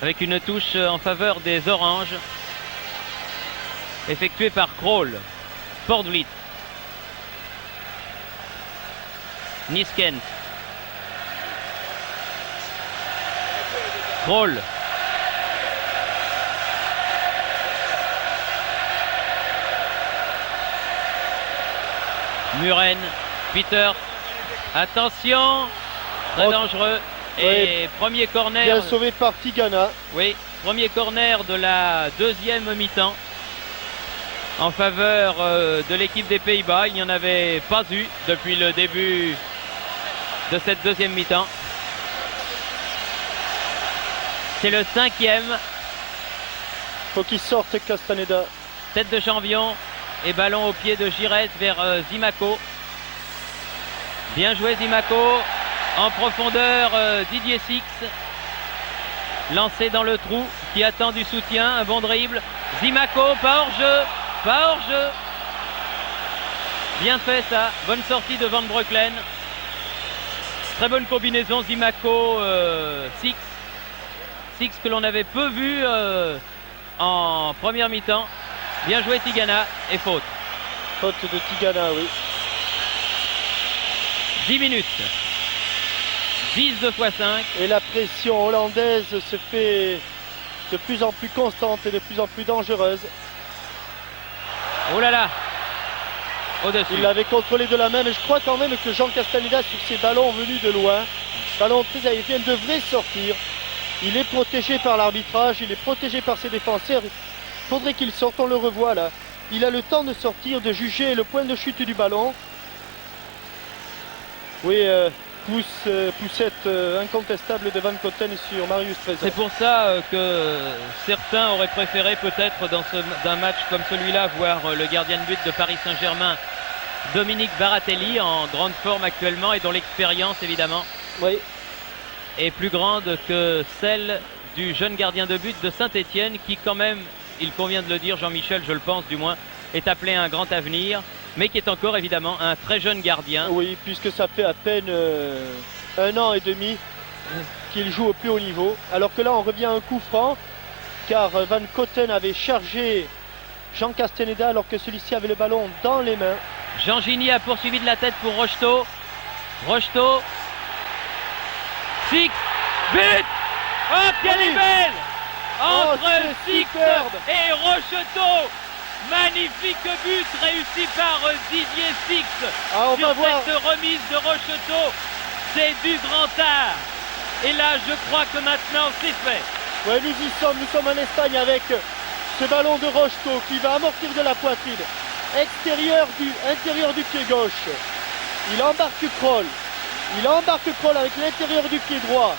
Avec une touche en faveur des Oranges. Effectuée par Kroll. Sportvliet. Niskens. Kroll. Muren, Peter, attention, très dangereux. Et premier corner. Bien sauvé par Tigana. Oui, premier corner de la deuxième mi-temps en faveur de l'équipe des Pays-Bas. Il n'y en avait pas eu depuis le début de cette deuxième mi-temps. C'est le 5e. Faut qu'il sorte Castaneda. Tête de Janvion et ballon au pied de Giresse vers Zimaco. Bien joué Zimaco. En profondeur, Didier Six. Lancé dans le trou qui attend du soutien. Un bon dribble. Zimaco, pas hors jeu. Pas hors jeu. Bien fait ça. Bonne sortie de Van Breukelen. Très bonne combinaison Zimaco Six. Six que l'on avait peu vu en première mi-temps. Bien joué Tigana et faute. Faute de Tigana, oui. 10 minutes. 10 2 x 5. Et la pression hollandaise se fait de plus en plus constante et de plus en plus dangereuse. Oh là là. Au-dessus. Il l'avait contrôlé de la main, mais je crois quand même que Jean Castaneda, sur ces ballons venus de loin, ballons très aériens, devrait sortir. Il est protégé par l'arbitrage, il est protégé par ses défenseurs. Il faudrait qu'il sorte, on le revoit là. Il a le temps de sortir, de juger le point de chute du ballon. Oui, poussette incontestable de Van Koten sur Marius Trésor. C'est pour ça que certains auraient préféré peut-être dans un match comme celui-là voir le gardien de but de Paris Saint-Germain Dominique Baratelli en grande forme actuellement et dont l'expérience évidemment Oui. est plus grande que celle du jeune gardien de but de Saint-Étienne qui quand même, il convient de le dire, Jean-Michel, je le pense du moins, est appelé à un grand avenir, mais qui est encore évidemment un très jeune gardien. Oui, puisque ça fait à peine 1 an et demi qu'il joue au plus haut niveau. Alors que là, on revient à un coup franc, car Van Cotten avait chargé Jean Castaneda alors que celui-ci avait le ballon dans les mains. Jean Gini a poursuivi de la tête pour Rocheteau. Rocheteau. Six. But. Oh, quelle est belle entre Six et Rocheteau. Magnifique but réussi par Didier Six on sur va voir. cette remise de Rocheteau. C'est du grand art. Et là, je crois que maintenant, c'est fait. Ouais, nous sommes en Espagne avec ce ballon de Rocheteau qui va amortir de la poitrine. Intérieur du pied gauche. Il embarque Kroll. Il embarque Kroll avec l'intérieur du pied droit.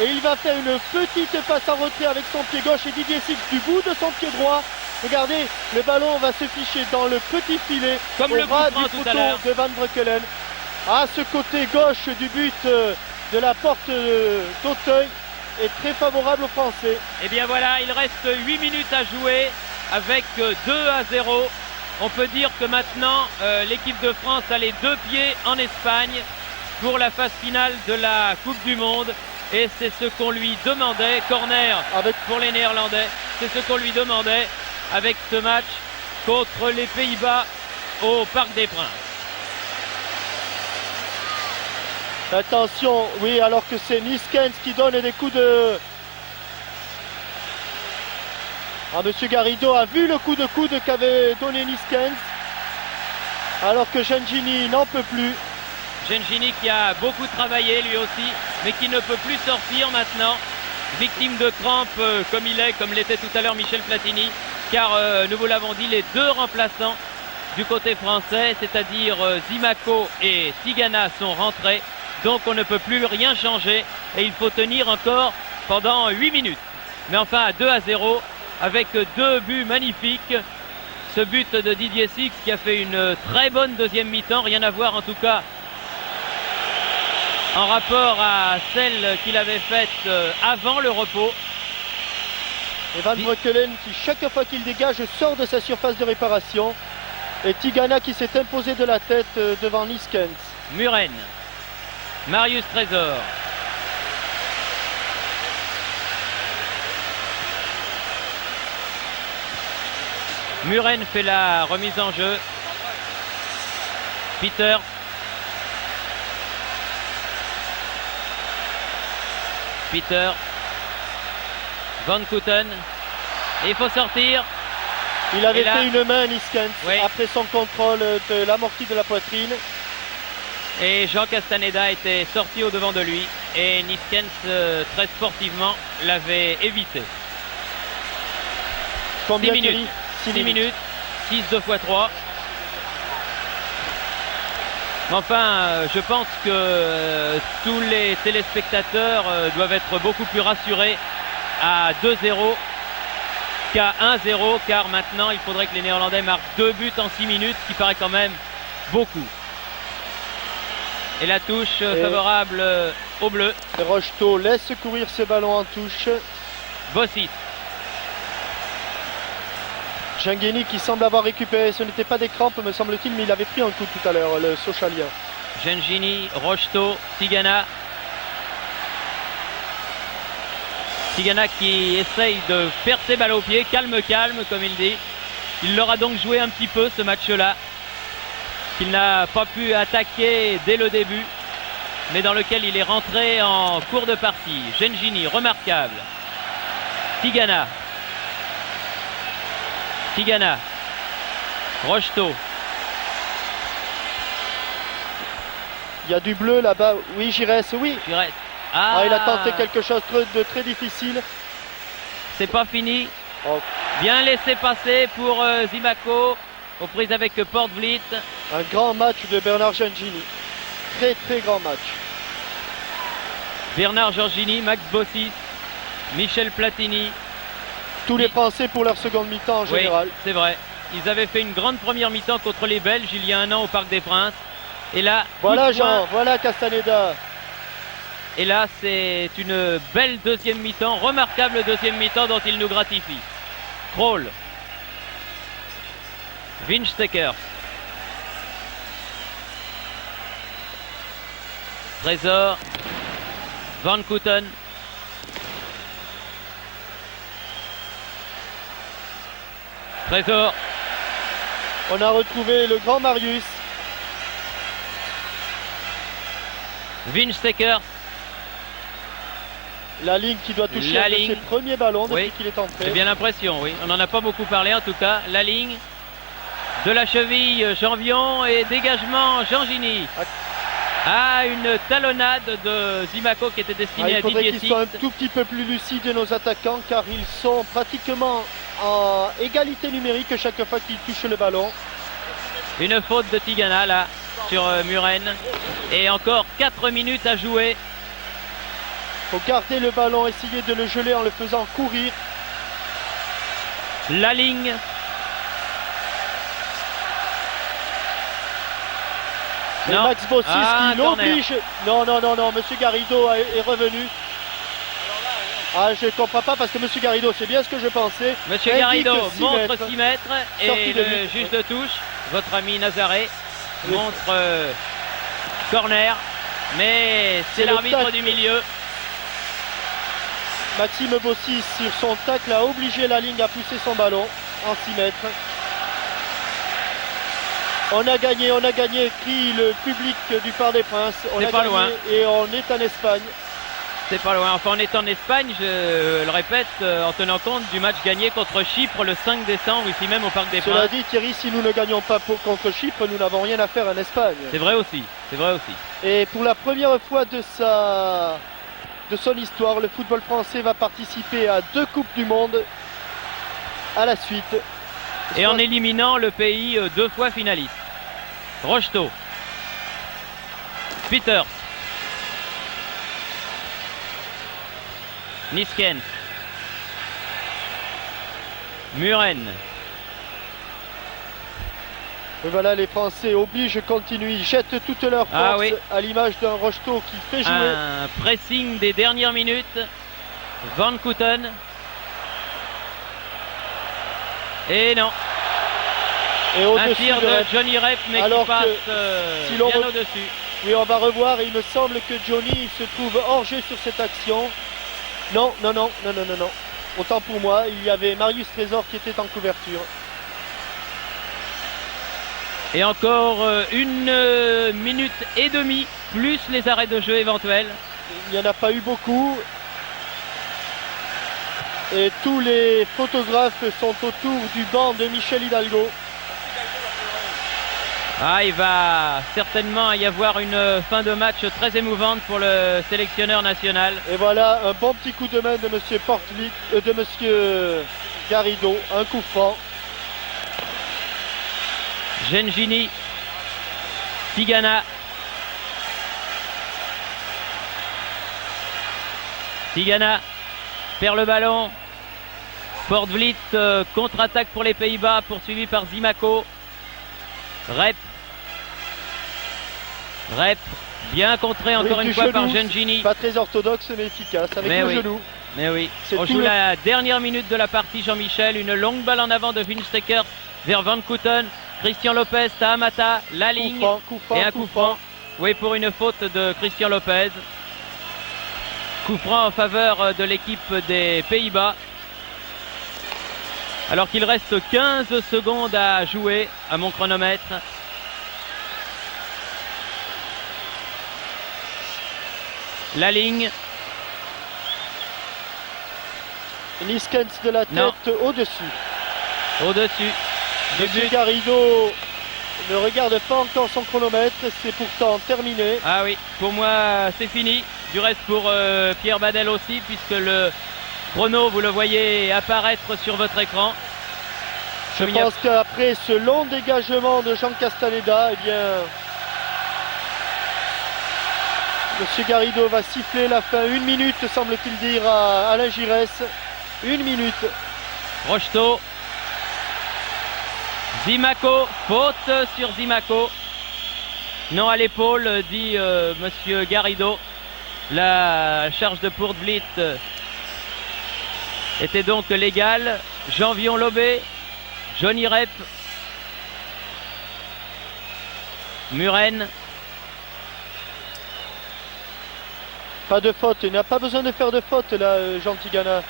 Et il va faire une petite passe en retrait avec son pied gauche et Didier Six du bout de son pied droit. Regardez, le ballon va se ficher dans le petit filet comme au le ras coup du tout à poteau l'heure de Van Breukelen. À ce côté gauche du but de la porte d'Auteuil est très favorable aux Français. Et bien voilà, il reste 8 minutes à jouer avec 2-0. On peut dire que maintenant, l'équipe de France a les 2 pieds en Espagne pour la phase finale de la Coupe du Monde. Et c'est ce qu'on lui demandait, corner pour les Néerlandais, c'est ce qu'on lui demandait avec ce match contre les Pays-Bas au Parc des Princes. Attention, oui, alors que c'est Niskens qui donne des coups de... Monsieur Garrido a vu le coup de coude qu'avait donné Niskens, alors que Gengini n'en peut plus. Gengini qui a beaucoup travaillé lui aussi, mais qui ne peut plus sortir maintenant, victime de crampes comme l'était tout à l'heure Michel Platini, car nous vous l'avons dit, les 2 remplaçants du côté français, c'est-à-dire Zimaco et Tigana sont rentrés, donc on ne peut plus rien changer et il faut tenir encore pendant 8 minutes. Mais enfin à 2-0 avec 2 buts magnifiques. Ce but de Didier Six qui a fait une très bonne deuxième mi-temps, rien à voir en tout cas en rapport à celle qu'il avait faite avant le repos. Et Van Breukelen qui chaque fois qu'il dégage sort de sa surface de réparation. Et Tigana qui s'est imposé de la tête devant Niskens. Muren, Marius Trésor. Muren fait la remise en jeu. Peter. Peter. Van Kouten. Et il faut sortir. Il avait fait une main Niskens après son contrôle de l'amorti de la poitrine. Et Jean Castaneda était sorti au devant de lui. Et Niskens, très sportivement, l'avait évité. Combien 6 minutes. 6 minutes. 6 2 x 3. Enfin, je pense que tous les téléspectateurs doivent être beaucoup plus rassurés à 2-0 qu'à 1-0, car maintenant il faudrait que les Néerlandais marquent 2 buts en 6 minutes, ce qui paraît quand même beaucoup. Et la touche favorable au bleu. Rocheteau laisse courir ce ballon en touche. Bossis. Gengini qui semble avoir récupéré, ce n'était pas des crampes me semble-t-il, mais il avait pris un coup tout à l'heure, le Sochalien. Gengini, Rocheteau, Tigana. Tigana qui essaye de percer balle au pied, calme comme il dit. Il leur a donc joué un petit peu ce match-là, qu'il n'a pas pu attaquer dès le début, mais dans lequel il est rentré en cours de partie. Gengini, remarquable. Tigana. Tigana. Rocheteau. Il y a du bleu là-bas. Oui, Giresse, oui. Giresse. Il a tenté quelque chose de très difficile. C'est pas fini. Bien laissé passer pour Zimaco, aux prises avec Port-Vliet. Un grand match de Bernard Gengini. Très très grand match. Bernard Gengini, Max Bossis, Michel Platini. Tous les Français pour leur seconde mi-temps en général. Oui, c'est vrai. Ils avaient fait une grande première mi-temps contre les Belges il y a un an au Parc des Princes. Et là, voilà Jean, voilà Castaneda. Et là, c'est une belle deuxième mi-temps, remarquable deuxième mi-temps dont il nous gratifie. Krol. Winstekers. Trésor. Van Kouten. Trésor. On a retrouvé le grand Marius. Winstekers. La ligne qui doit toucher un de ses premiers ballons depuis qu'il est entré. J'ai bien l'impression, oui. On n'en a pas beaucoup parlé en tout cas. La ligne de la cheville Jean-Vion et dégagement Jean-Gini. Ah, une talonnade de Zimaco qui était destinée à Didier Six. Il faudrait qu'ils soient un tout petit peu plus lucides nos attaquants car ils sont pratiquement en égalité numérique chaque fois qu'ils touchent le ballon. Une faute de Tigana là sur Muren. Et encore 4 minutes à jouer. Il faut garder le ballon, essayer de le geler en le faisant courir. La ligne. Et Max Bossis qui l'oblige. Non, Monsieur Garrido est revenu. Ah, je ne comprends pas parce que Monsieur Garrido, c'est bien ce que je pensais. Monsieur Garrido montre 6 mètres et le juge de touche, votre ami Nazaré, montre corner. Mais c'est l'arbitre du milieu. Maxime Bossis sur son tacle a obligé la ligne à pousser son ballon en 6 mètres. On a gagné, crie le public du Parc des Princes. On a gagné loin. Et on est en Espagne. C'est pas loin. Enfin, on est en Espagne, je le répète, en tenant compte du match gagné contre Chypre le 5 décembre, ici même au Parc des Princes. Cela dit, Thierry, si nous ne gagnons pas contre Chypre, nous n'avons rien à faire en Espagne. C'est vrai aussi, c'est vrai aussi. Et pour la première fois de son histoire, le football français va participer à 2 Coupes du Monde à la suite. Et en éliminant le pays 2 fois finaliste. Rocheteau. Peters. Niskens. Muren. Et voilà, les Français obligent, continuent, ils jettent toute leur force à l'image d'un Rocheteau qui fait jouer. Un pressing des dernières minutes. Van Kouten. Et non. Et un tir de Johnny Rep, mais qui passe bien au-dessus. Oui, on va revoir. Il me semble que Johnny se trouve hors jeu sur cette action. Non. Autant pour moi, il y avait Marius Trésor qui était en couverture. Et encore 1 minute et demie, plus les arrêts de jeu éventuels. Il n'y en a pas eu beaucoup. Et tous les photographes sont autour du banc de Michel Hidalgo. Ah, il va certainement y avoir une fin de match très émouvante pour le sélectionneur national. Et voilà un bon petit coup de main de Monsieur Portlick, de Monsieur Garrido, un coup franc. Gengini, Tigana. Tigana perd le ballon. Poortvliet contre-attaque pour les Pays-Bas, poursuivi par Zimaco. Rep, bien contré encore une fois par Gengini. Pas très orthodoxe mais efficace avec le genou. Mais oui, on joue la dernière minute de la partie, Jean-Michel. Une longue balle en avant de Winstekers vers Van Kouten. Christian Lopez, Tahamata, la ligne et un coup franc. Oui, pour une faute de Christian Lopez. Coup franc en faveur de l'équipe des Pays-Bas. Alors qu'il reste 15 secondes à jouer à mon chronomètre. La ligne. Niskens de la tête au-dessus. Au-dessus. Monsieur Garrido ne regarde pas encore son chronomètre, c'est pourtant terminé. Ah oui, pour moi c'est fini. Du reste pour Pierre Badel aussi, puisque le chrono, vous le voyez apparaître sur votre écran. Je pense qu'après ce long dégagement de Jean Castaneda, eh bien, Monsieur Garrido va siffler la fin. 1 minute, semble-t-il dire à Alain Giresse. 1 minute. Rocheteau. Zimaco, faute sur Zimaco. Non à l'épaule, dit monsieur Garrido. La charge de Poortvliet était donc légale. Jean-Vion Lobé, Johnny Rep, Muren. Pas de faute, il n'a pas besoin de faire de faute là, Jean Tigana.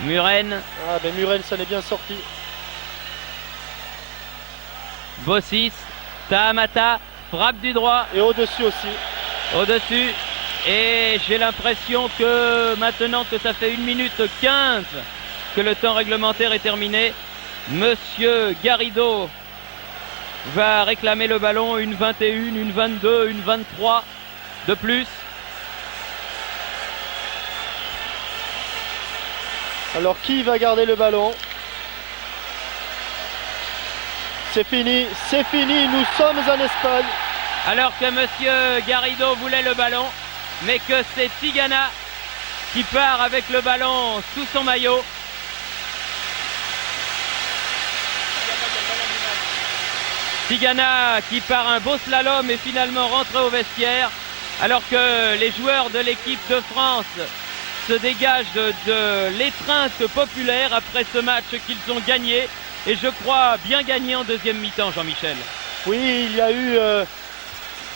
Muren. Ah ben Muren, ça n'est bien sorti. Bossis, Tahamata, frappe du droit. Et au-dessus aussi. Au-dessus. Et j'ai l'impression que maintenant que ça fait 1 minute 15 que le temps réglementaire est terminé, monsieur Garrido va réclamer le ballon, une 21, une 22, une 23 de plus. Alors qui va garder le ballon? C'est fini, nous sommes en Espagne. Alors que monsieur Garrido voulait le ballon, mais que c'est Tigana qui part avec le ballon sous son maillot. Tigana qui part un beau slalom et finalement rentré au vestiaire, alors que les joueurs de l'équipe de France se dégagent de l'étreinte populaire après ce match qu'ils ont gagné, et je crois bien gagné en deuxième mi-temps, Jean-Michel. Oui, il y a eu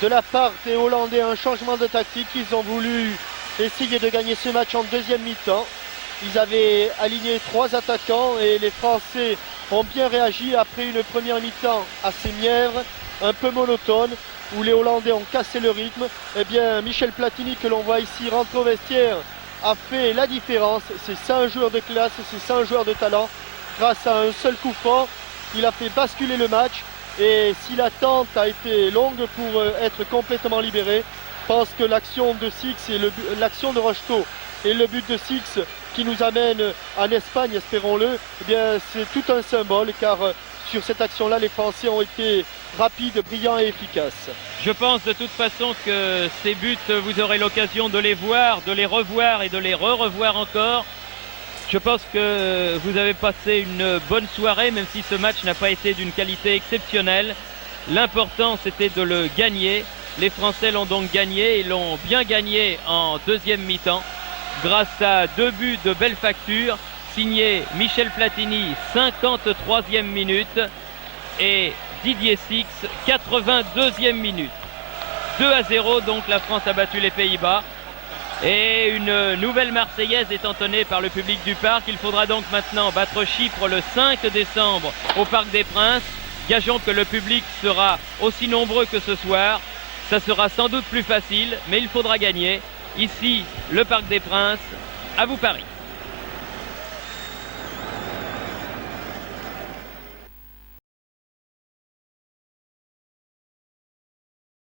de la part des Hollandais un changement de tactique. Ils ont voulu essayer de gagner ce match en deuxième mi-temps. Ils avaient aligné 3 attaquants et les Français ont bien réagi après une première mi-temps assez mièvre, un peu monotone, où les Hollandais ont cassé le rythme. Eh bien, Michel Platini, que l'on voit ici rentrer au vestiaire, a fait la différence. C'est ça un joueur de classe, c'est ça un joueur de talent. Grâce à un seul coup franc, il a fait basculer le match. Et si l'attente a été longue pour être complètement libéré, je pense que l'action de Six et l'action de Rocheteau et le but de Six qui nous amène en Espagne, espérons-le, eh bien c'est tout un symbole, car sur cette action-là, les Français ont été rapides, brillants et efficaces. Je pense de toute façon que ces buts, vous aurez l'occasion de les voir, de les revoir et de les re-revoir encore. Je pense que vous avez passé une bonne soirée, même si ce match n'a pas été d'une qualité exceptionnelle. L'important, c'était de le gagner. Les Français l'ont donc gagné et l'ont bien gagné en deuxième mi-temps, grâce à 2 buts de belle facture, signés Michel Platini, 53e minute, et Didier Six, 82e minute. 2-0, donc la France a battu les Pays-Bas. Et une nouvelle Marseillaise est entonnée par le public du Parc. Il faudra donc maintenant battre Chypre le 5 décembre au Parc des Princes. Gageons que le public sera aussi nombreux que ce soir. Ça sera sans doute plus facile, mais il faudra gagner. Ici, le Parc des Princes. À vous Paris.